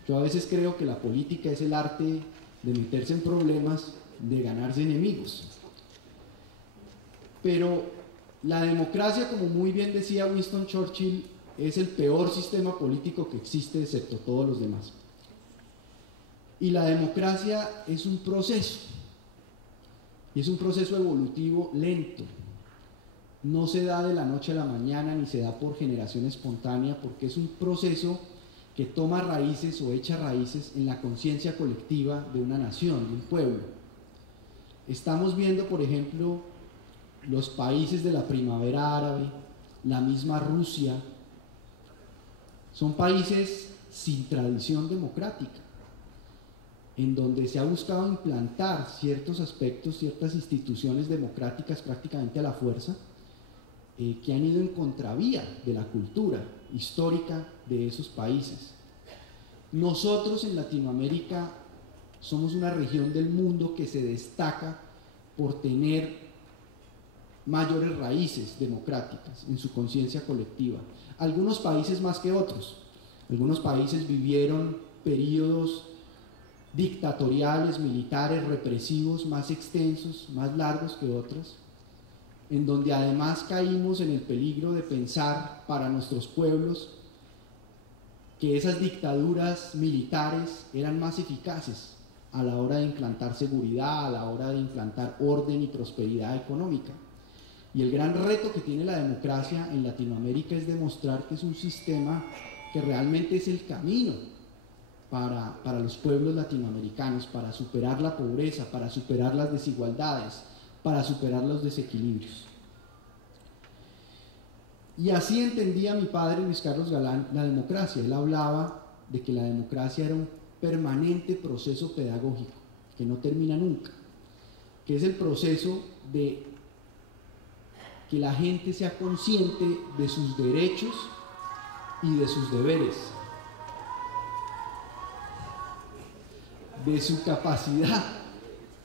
Yo a veces creo que la política es el arte de meterse en problemas, de ganarse enemigos. Pero la democracia, como muy bien decía Winston Churchill, es el peor sistema político que existe, excepto todos los demás. Y la democracia es un proceso, y es un proceso evolutivo lento. No se da de la noche a la mañana, ni se da por generación espontánea, porque es un proceso que toma raíces o echa raíces en la conciencia colectiva de una nación, de un pueblo. Estamos viendo, por ejemplo, los países de la primavera árabe, la misma Rusia, son países sin tradición democrática, en donde se ha buscado implantar ciertos aspectos, ciertas instituciones democráticas prácticamente a la fuerza, que han ido en contravía de la cultura histórica de esos países. Nosotros en Latinoamérica somos una región del mundo que se destaca por tener mayores raíces democráticas en su conciencia colectiva. Algunos países más que otros. Algunos países vivieron periodos dictatoriales, militares, represivos, más extensos, más largos que otros, en donde además caímos en el peligro de pensar para nuestros pueblos que esas dictaduras militares eran más eficaces a la hora de implantar seguridad, a la hora de implantar orden y prosperidad económica. Y el gran reto que tiene la democracia en Latinoamérica es demostrar que es un sistema que realmente es el camino para los pueblos latinoamericanos, para superar la pobreza, para superar las desigualdades, para superar los desequilibrios. Y así entendía mi padre, Luis Carlos Galán, la democracia. Él hablaba de que la democracia era un permanente proceso pedagógico, que no termina nunca, que es el proceso de que la gente sea consciente de sus derechos y de sus deberes, de su capacidad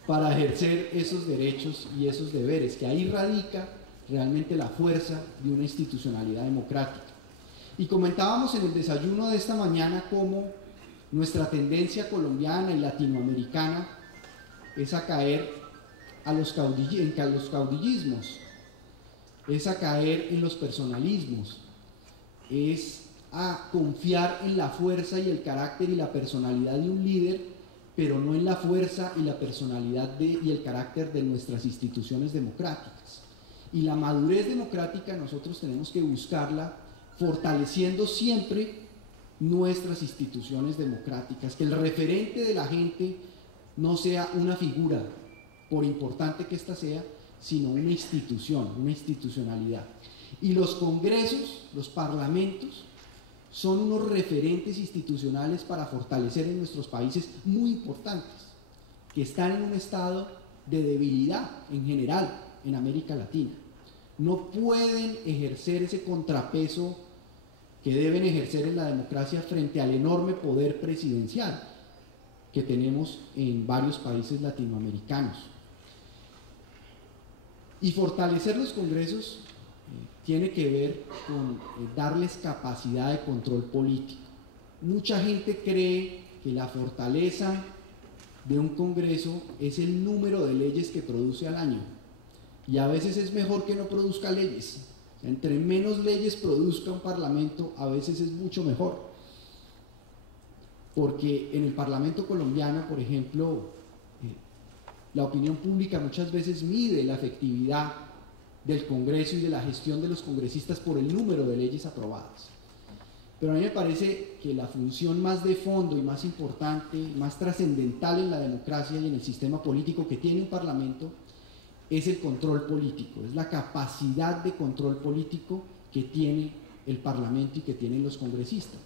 para ejercer esos derechos y esos deberes, que ahí radica realmente la fuerza de una institucionalidad democrática. Y comentábamos en el desayuno de esta mañana cómo nuestra tendencia colombiana y latinoamericana es a caer en los caudillismos, es a caer en los personalismos, es a confiar en la fuerza y el carácter y la personalidad de un líder, pero no en la fuerza y la personalidad y el carácter de nuestras instituciones democráticas. Y la madurez democrática nosotros tenemos que buscarla fortaleciendo siempre nuestras instituciones democráticas, que el referente de la gente no sea una figura, por importante que ésta sea, sino una institución, una institucionalidad. Y los congresos, los parlamentos, son unos referentes institucionales para fortalecer en nuestros países muy importantes, que están en un estado de debilidad en general en América Latina. No pueden ejercer ese contrapeso que deben ejercer en la democracia frente al enorme poder presidencial que tenemos en varios países latinoamericanos. Y fortalecer los congresos tiene que ver con darles capacidad de control político. Mucha gente cree que la fortaleza de un congreso es el número de leyes que produce al año, y a veces es mejor que no produzca leyes. Entre menos leyes produzca un parlamento, a veces es mucho mejor, porque en el Parlamento colombiano, por ejemplo, la opinión pública muchas veces mide la efectividad del Congreso y de la gestión de los congresistas por el número de leyes aprobadas. Pero a mí me parece que la función más de fondo y más importante, más trascendental en la democracia y en el sistema político que tiene un parlamento es el control político, es la capacidad de control político que tiene el parlamento y que tienen los congresistas.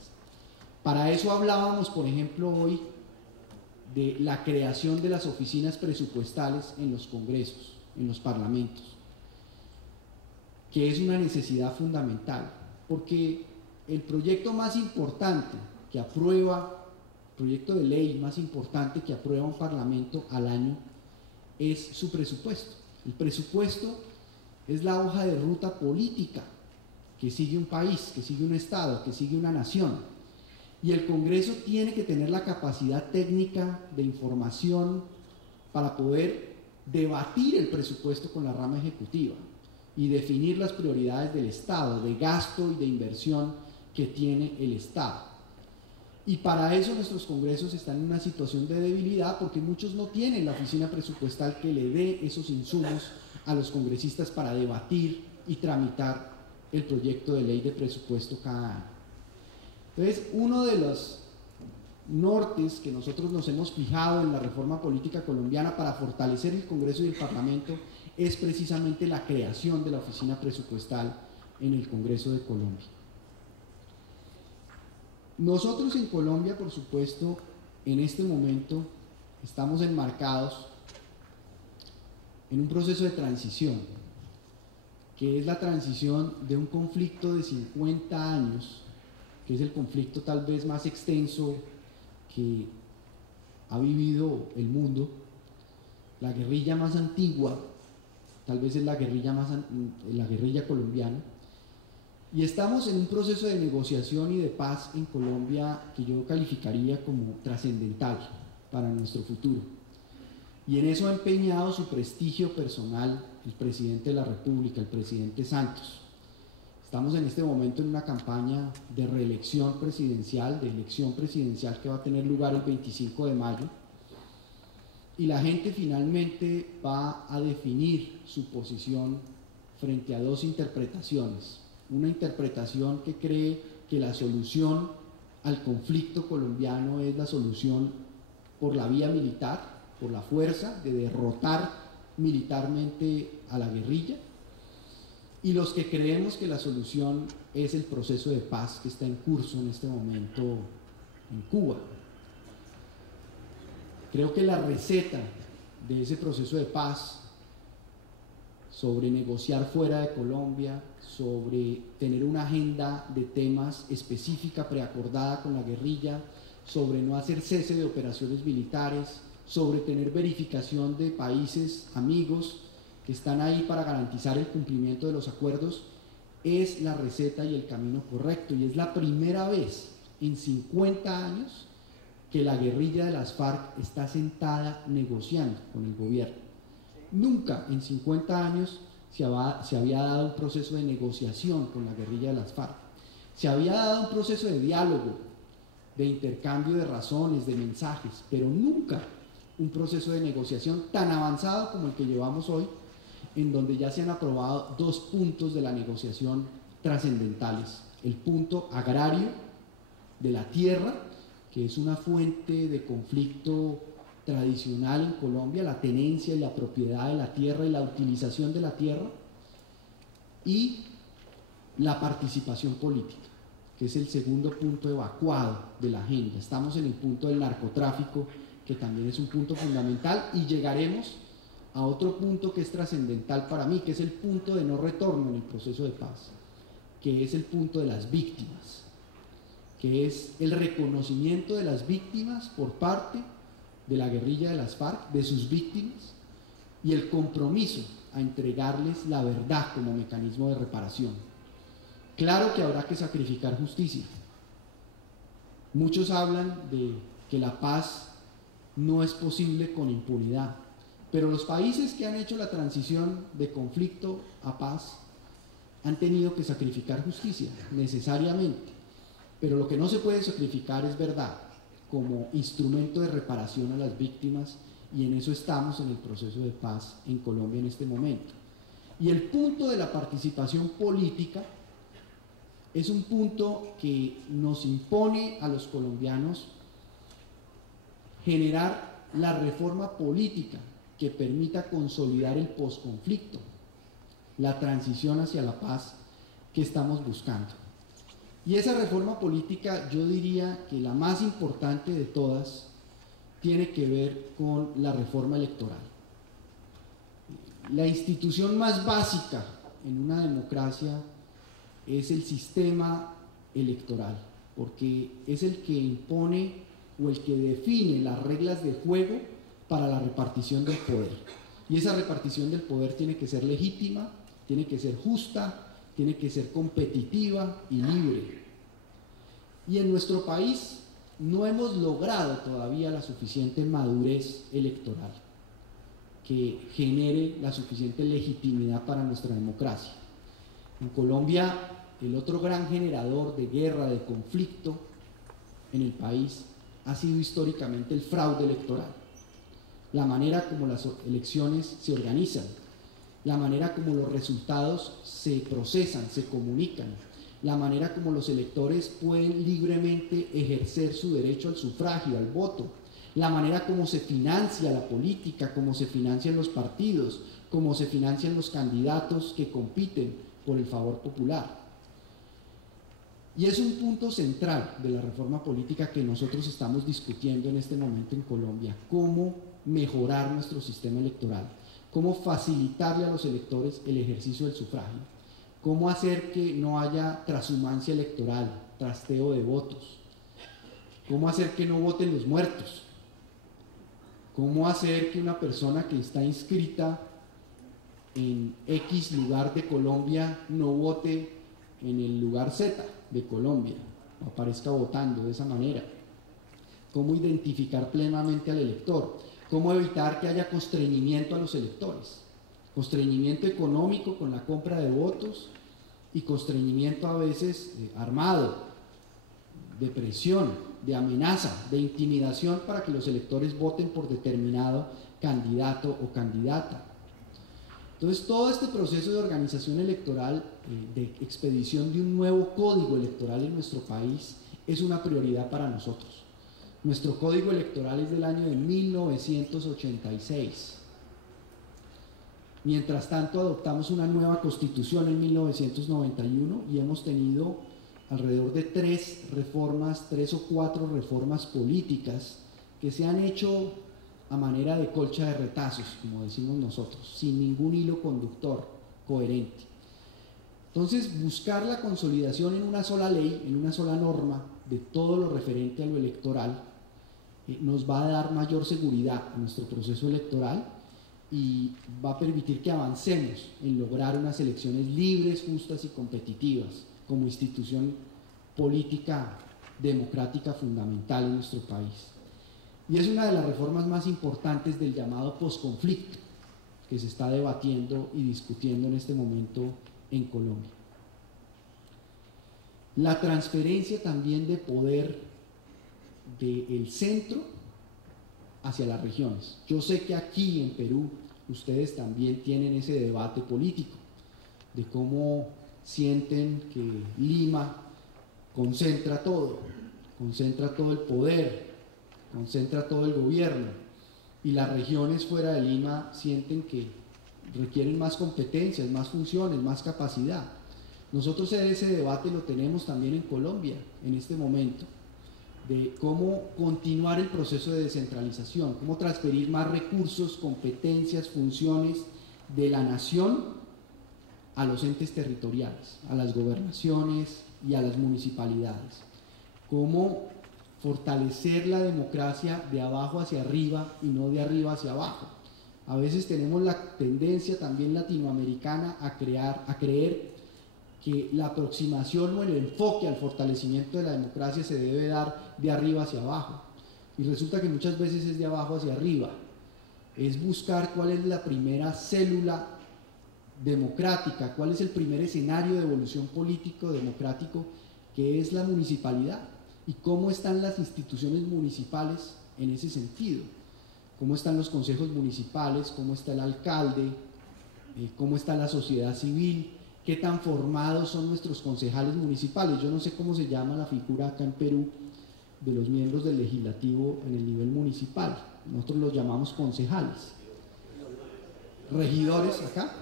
Para eso hablábamos, por ejemplo, hoy de la creación de las oficinas presupuestales en los congresos, en los parlamentos, que es una necesidad fundamental, porque el proyecto más importante que aprueba, proyecto de ley más importante que aprueba un parlamento al año es su presupuesto. El presupuesto es la hoja de ruta política que sigue un país, que sigue un estado, que sigue una nación. Y el Congreso tiene que tener la capacidad técnica de información para poder debatir el presupuesto con la rama ejecutiva y definir las prioridades del Estado, de gasto y de inversión que tiene el Estado. Y para eso nuestros congresos están en una situación de debilidad, porque muchos no tienen la oficina presupuestal que le dé esos insumos a los congresistas para debatir y tramitar el proyecto de ley de presupuesto cada año. Entonces, uno de los nortes que nosotros nos hemos fijado en la reforma política colombiana para fortalecer el Congreso y el Parlamento es precisamente la creación de la oficina presupuestal en el Congreso de Colombia. Nosotros en Colombia, por supuesto, en este momento estamos enmarcados en un proceso de transición, que es la transición de un conflicto de 50 años, que es el conflicto tal vez más extenso que ha vivido el mundo, la guerrilla más antigua, tal vez es la guerrilla colombiana, y estamos en un proceso de negociación y de paz en Colombia que yo calificaría como trascendental para nuestro futuro. Y en eso ha empeñado su prestigio personal el presidente de la República, el presidente Santos. Estamos en este momento en una campaña de reelección presidencial, de elección presidencial que va a tener lugar el 25 de mayo. Y la gente finalmente va a definir su posición frente a dos interpretaciones. Una interpretación que cree que la solución al conflicto colombiano es la solución por la vía militar, por la fuerza, de derrotar militarmente a la guerrilla, y los que creemos que la solución es el proceso de paz que está en curso en este momento en Cuba. Creo que la receta de ese proceso de paz, sobre negociar fuera de Colombia, sobre tener una agenda de temas específica preacordada con la guerrilla, sobre no hacer cese de operaciones militares, sobre tener verificación de países amigos que están ahí para garantizar el cumplimiento de los acuerdos, es la receta y el camino correcto. Y es la primera vez en 50 años que la guerrilla de las FARC está sentada negociando con el gobierno. Nunca en 50 años se había dado un proceso de negociación con la guerrilla de las FARC. Se había dado un proceso de diálogo, de intercambio de razones, de mensajes, pero nunca un proceso de negociación tan avanzado como el que llevamos hoy, en donde ya se han aprobado 2 puntos de la negociación trascendentales. El punto agrario de la tierra, que es una fuente de conflicto tradicional en Colombia, la tenencia y la propiedad de la tierra y la utilización de la tierra, y la participación política, que es el segundo punto evacuado de la agenda. Estamos en el punto del narcotráfico, que también es un punto fundamental, y llegaremos a otro punto que es trascendental para mí, que es el punto de no retorno en el proceso de paz, que es el punto de las víctimas, que es el reconocimiento de las víctimas por parte de la guerrilla de las FARC, de sus víctimas, y el compromiso a entregarles la verdad como mecanismo de reparación. Claro que habrá que sacrificar justicia. Muchos hablan de que la paz no es posible con impunidad, pero los países que han hecho la transición de conflicto a paz han tenido que sacrificar justicia, necesariamente, pero lo que no se puede sacrificar es verdad, como instrumento de reparación a las víctimas, y en eso estamos en el proceso de paz en Colombia en este momento. Y el punto de la participación política es un punto que nos impone a los colombianos generar la reforma política que permita consolidar el posconflicto, la transición hacia la paz que estamos buscando. Y esa reforma política, yo diría que la más importante de todas, tiene que ver con la reforma electoral. La institución más básica en una democracia es el sistema electoral, porque es el que impone o el que define las reglas de juego para la repartición del poder. Y esa repartición del poder tiene que ser legítima, tiene que ser justa, tiene que ser competitiva y libre. Y en nuestro país no hemos logrado todavía la suficiente madurez electoral que genere la suficiente legitimidad para nuestra democracia. En Colombia el otro gran generador de guerra, de conflicto en el país, ha sido históricamente el fraude electoral. La manera como las elecciones se organizan, la manera como los resultados se procesan, se comunican, la manera como los electores pueden libremente ejercer su derecho al sufragio, al voto, la manera como se financia la política, cómo se financian los partidos, cómo se financian los candidatos que compiten por el favor popular. Y es un punto central de la reforma política que nosotros estamos discutiendo en este momento en Colombia: cómo mejorar nuestro sistema electoral, cómo facilitarle a los electores el ejercicio del sufragio, cómo hacer que no haya trashumancia electoral, trasteo de votos, cómo hacer que no voten los muertos, cómo hacer que una persona que está inscrita en X lugar de Colombia no vote en el lugar Z de Colombia, o aparezca votando de esa manera, cómo identificar plenamente al elector, cómo evitar que haya constreñimiento a los electores, constreñimiento económico con la compra de votos y constreñimiento a veces armado, de presión, de amenaza, de intimidación para que los electores voten por determinado candidato o candidata. Entonces, todo este proceso de organización electoral, de expedición de un nuevo código electoral en nuestro país, es una prioridad para nosotros. Nuestro código electoral es del año de 1986. Mientras tanto, adoptamos una nueva constitución en 1991 y hemos tenido alrededor de 3 o 4 reformas políticas que se han hecho a manera de colcha de retazos, como decimos nosotros, sin ningún hilo conductor coherente. Entonces, buscar la consolidación en una sola ley, en una sola norma, de todo lo referente a lo electoral, nos va a dar mayor seguridad a nuestro proceso electoral y va a permitir que avancemos en lograr unas elecciones libres, justas y competitivas como institución política democrática fundamental en nuestro país. Y es una de las reformas más importantes del llamado posconflicto que se está debatiendo y discutiendo en este momento en Colombia. La transferencia también de poder del centro hacia las regiones. Yo sé que aquí en Perú ustedes también tienen ese debate político de cómo sienten que Lima concentra todo el poder, concentra todo el gobierno, y las regiones fuera de Lima sienten que requieren más competencias, más funciones, más capacidad. Nosotros ese debate lo tenemos también en Colombia en este momento, de cómo continuar el proceso de descentralización, cómo transferir más recursos, competencias, funciones de la nación a los entes territoriales, a las gobernaciones y a las municipalidades, cómo fortalecer la democracia de abajo hacia arriba y no de arriba hacia abajo. A veces tenemos la tendencia también latinoamericana a creer que la aproximación o el enfoque al fortalecimiento de la democracia se debe dar de arriba hacia abajo, y resulta que muchas veces es de abajo hacia arriba. Es buscar cuál es la primera célula democrática, cuál es el primer escenario de evolución político democrático, que es la municipalidad, y cómo están las instituciones municipales en ese sentido, cómo están los consejos municipales, cómo está el alcalde, cómo está la sociedad civil, qué tan formados son nuestros concejales municipales. Yo no sé cómo se llama la figura acá en Perú de los miembros del legislativo en el nivel municipal. Nosotros los llamamos concejales. Regidores acá,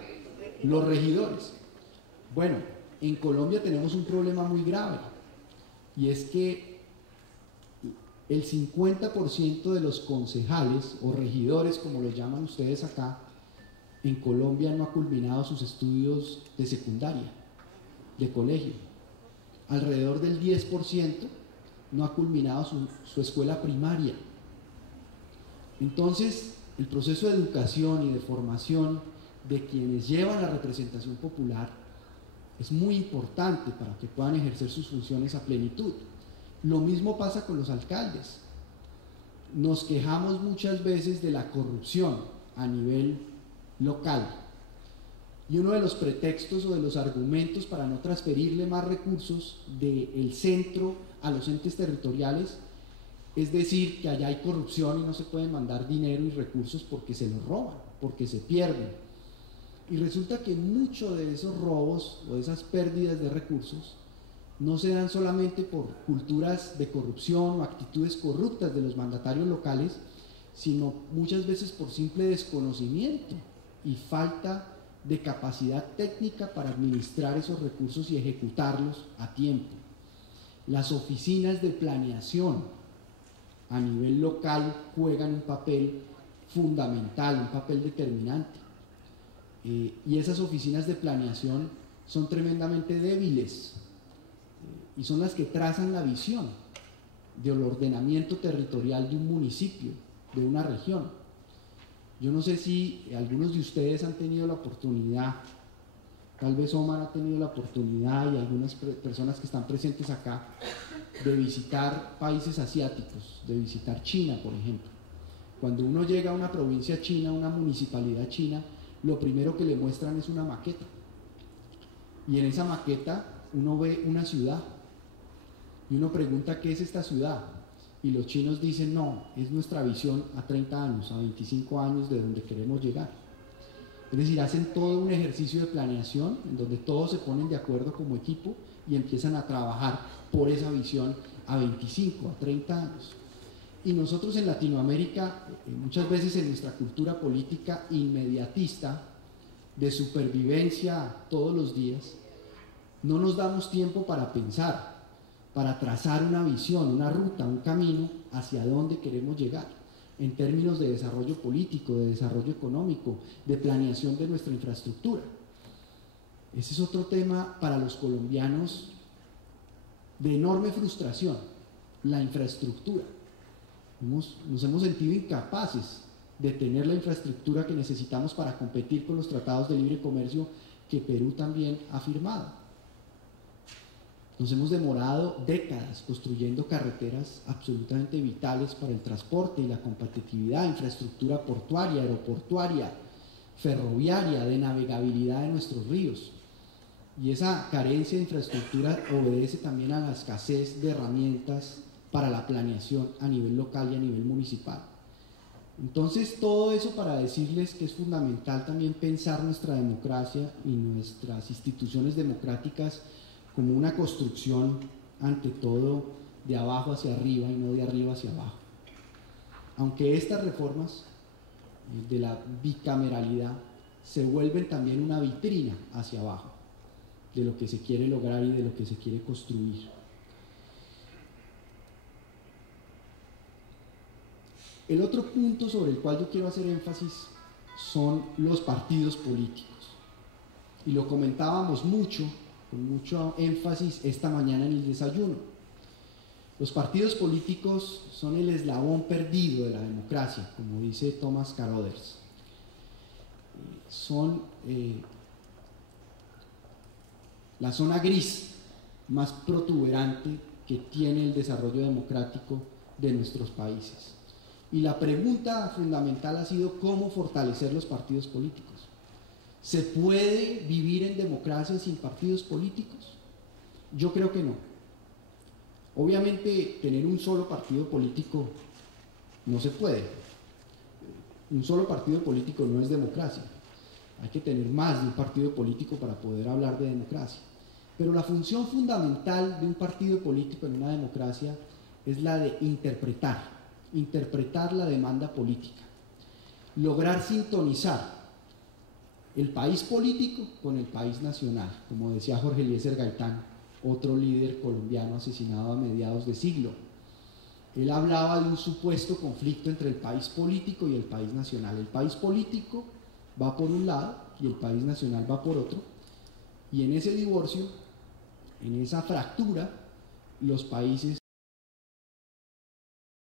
los regidores. Bueno, en Colombia tenemos un problema muy grave, y es que el 50% de los concejales o regidores, como los llaman ustedes acá, en Colombia no ha culminado sus estudios de secundaria, de colegio. Alrededor del 10% no ha culminado su escuela primaria. Entonces, el proceso de educación y de formación de quienes llevan la representación popular es muy importante para que puedan ejercer sus funciones a plenitud. Lo mismo pasa con los alcaldes. Nos quejamos muchas veces de la corrupción a nivel local. Y uno de los pretextos o de los argumentos para no transferirle más recursos del centro a los entes territoriales es decir que allá hay corrupción y no se pueden mandar dinero y recursos porque se los roban, porque se pierden. Y resulta que muchos de esos robos o esas pérdidas de recursos no se dan solamente por culturas de corrupción o actitudes corruptas de los mandatarios locales, sino muchas veces por simple desconocimiento y falta de capacidad técnica para administrar esos recursos y ejecutarlos a tiempo. Las oficinas de planeación a nivel local juegan un papel fundamental, un papel determinante. Y esas oficinas de planeación son tremendamente débiles y son las que trazan la visión del ordenamiento territorial de un municipio, de una región. Yo no sé si algunos de ustedes han tenido la oportunidad, tal vez Omar ha tenido la oportunidad y algunas personas que están presentes acá, de visitar países asiáticos, de visitar China, por ejemplo. Cuando uno llega a una provincia china, a una municipalidad china, lo primero que le muestran es una maqueta. Y en esa maqueta uno ve una ciudad. Y uno pregunta, ¿qué es esta ciudad? Y los chinos dicen, no, es nuestra visión a 30 años, a 25 años de donde queremos llegar. Es decir, hacen todo un ejercicio de planeación en donde todos se ponen de acuerdo como equipo y empiezan a trabajar por esa visión a 25, a 30 años. Y nosotros en Latinoamérica, muchas veces en nuestra cultura política inmediatista, de supervivencia todos los días, no nos damos tiempo para pensar, para trazar una visión, una ruta, un camino hacia dónde queremos llegar, en términos de desarrollo político, de desarrollo económico, de planeación de nuestra infraestructura. Ese es otro tema para los colombianos de enorme frustración, la infraestructura. Nos hemos sentido incapaces de tener la infraestructura que necesitamos para competir con los tratados de libre comercio que Perú también ha firmado. Nos hemos demorado décadas construyendo carreteras absolutamente vitales para el transporte y la competitividad, infraestructura portuaria, aeroportuaria, ferroviaria, de navegabilidad de nuestros ríos. Y esa carencia de infraestructura obedece también a la escasez de herramientas para la planeación a nivel local y a nivel municipal. Entonces, todo eso para decirles que es fundamental también pensar nuestra democracia y nuestras instituciones democráticas como una construcción, ante todo, de abajo hacia arriba y no de arriba hacia abajo. Aunque estas reformas de la bicameralidad se vuelven también una vitrina hacia abajo de lo que se quiere lograr y de lo que se quiere construir. El otro punto sobre el cual yo quiero hacer énfasis son los partidos políticos. Y lo comentábamos mucho, con mucho énfasis esta mañana en el desayuno. Los partidos políticos son el eslabón perdido de la democracia, como dice Thomas Carothers. Son la zona gris más protuberante que tiene el desarrollo democrático de nuestros países. Y la pregunta fundamental ha sido cómo fortalecer los partidos políticos. ¿Se puede vivir en democracia sin partidos políticos? Yo creo que no. Obviamente tener un solo partido político no se puede. Un solo partido político no es democracia. Hay que tener más de un partido político para poder hablar de democracia. Pero la función fundamental de un partido político en una democracia es la de interpretar la demanda política, lograr sintonizar el país político con el país nacional, como decía Jorge Eliezer Gaitán, otro líder colombiano asesinado a mediados de siglo. Él hablaba de un supuesto conflicto entre el país político y el país nacional. El país político va por un lado y el país nacional va por otro, y en ese divorcio, en esa fractura, los países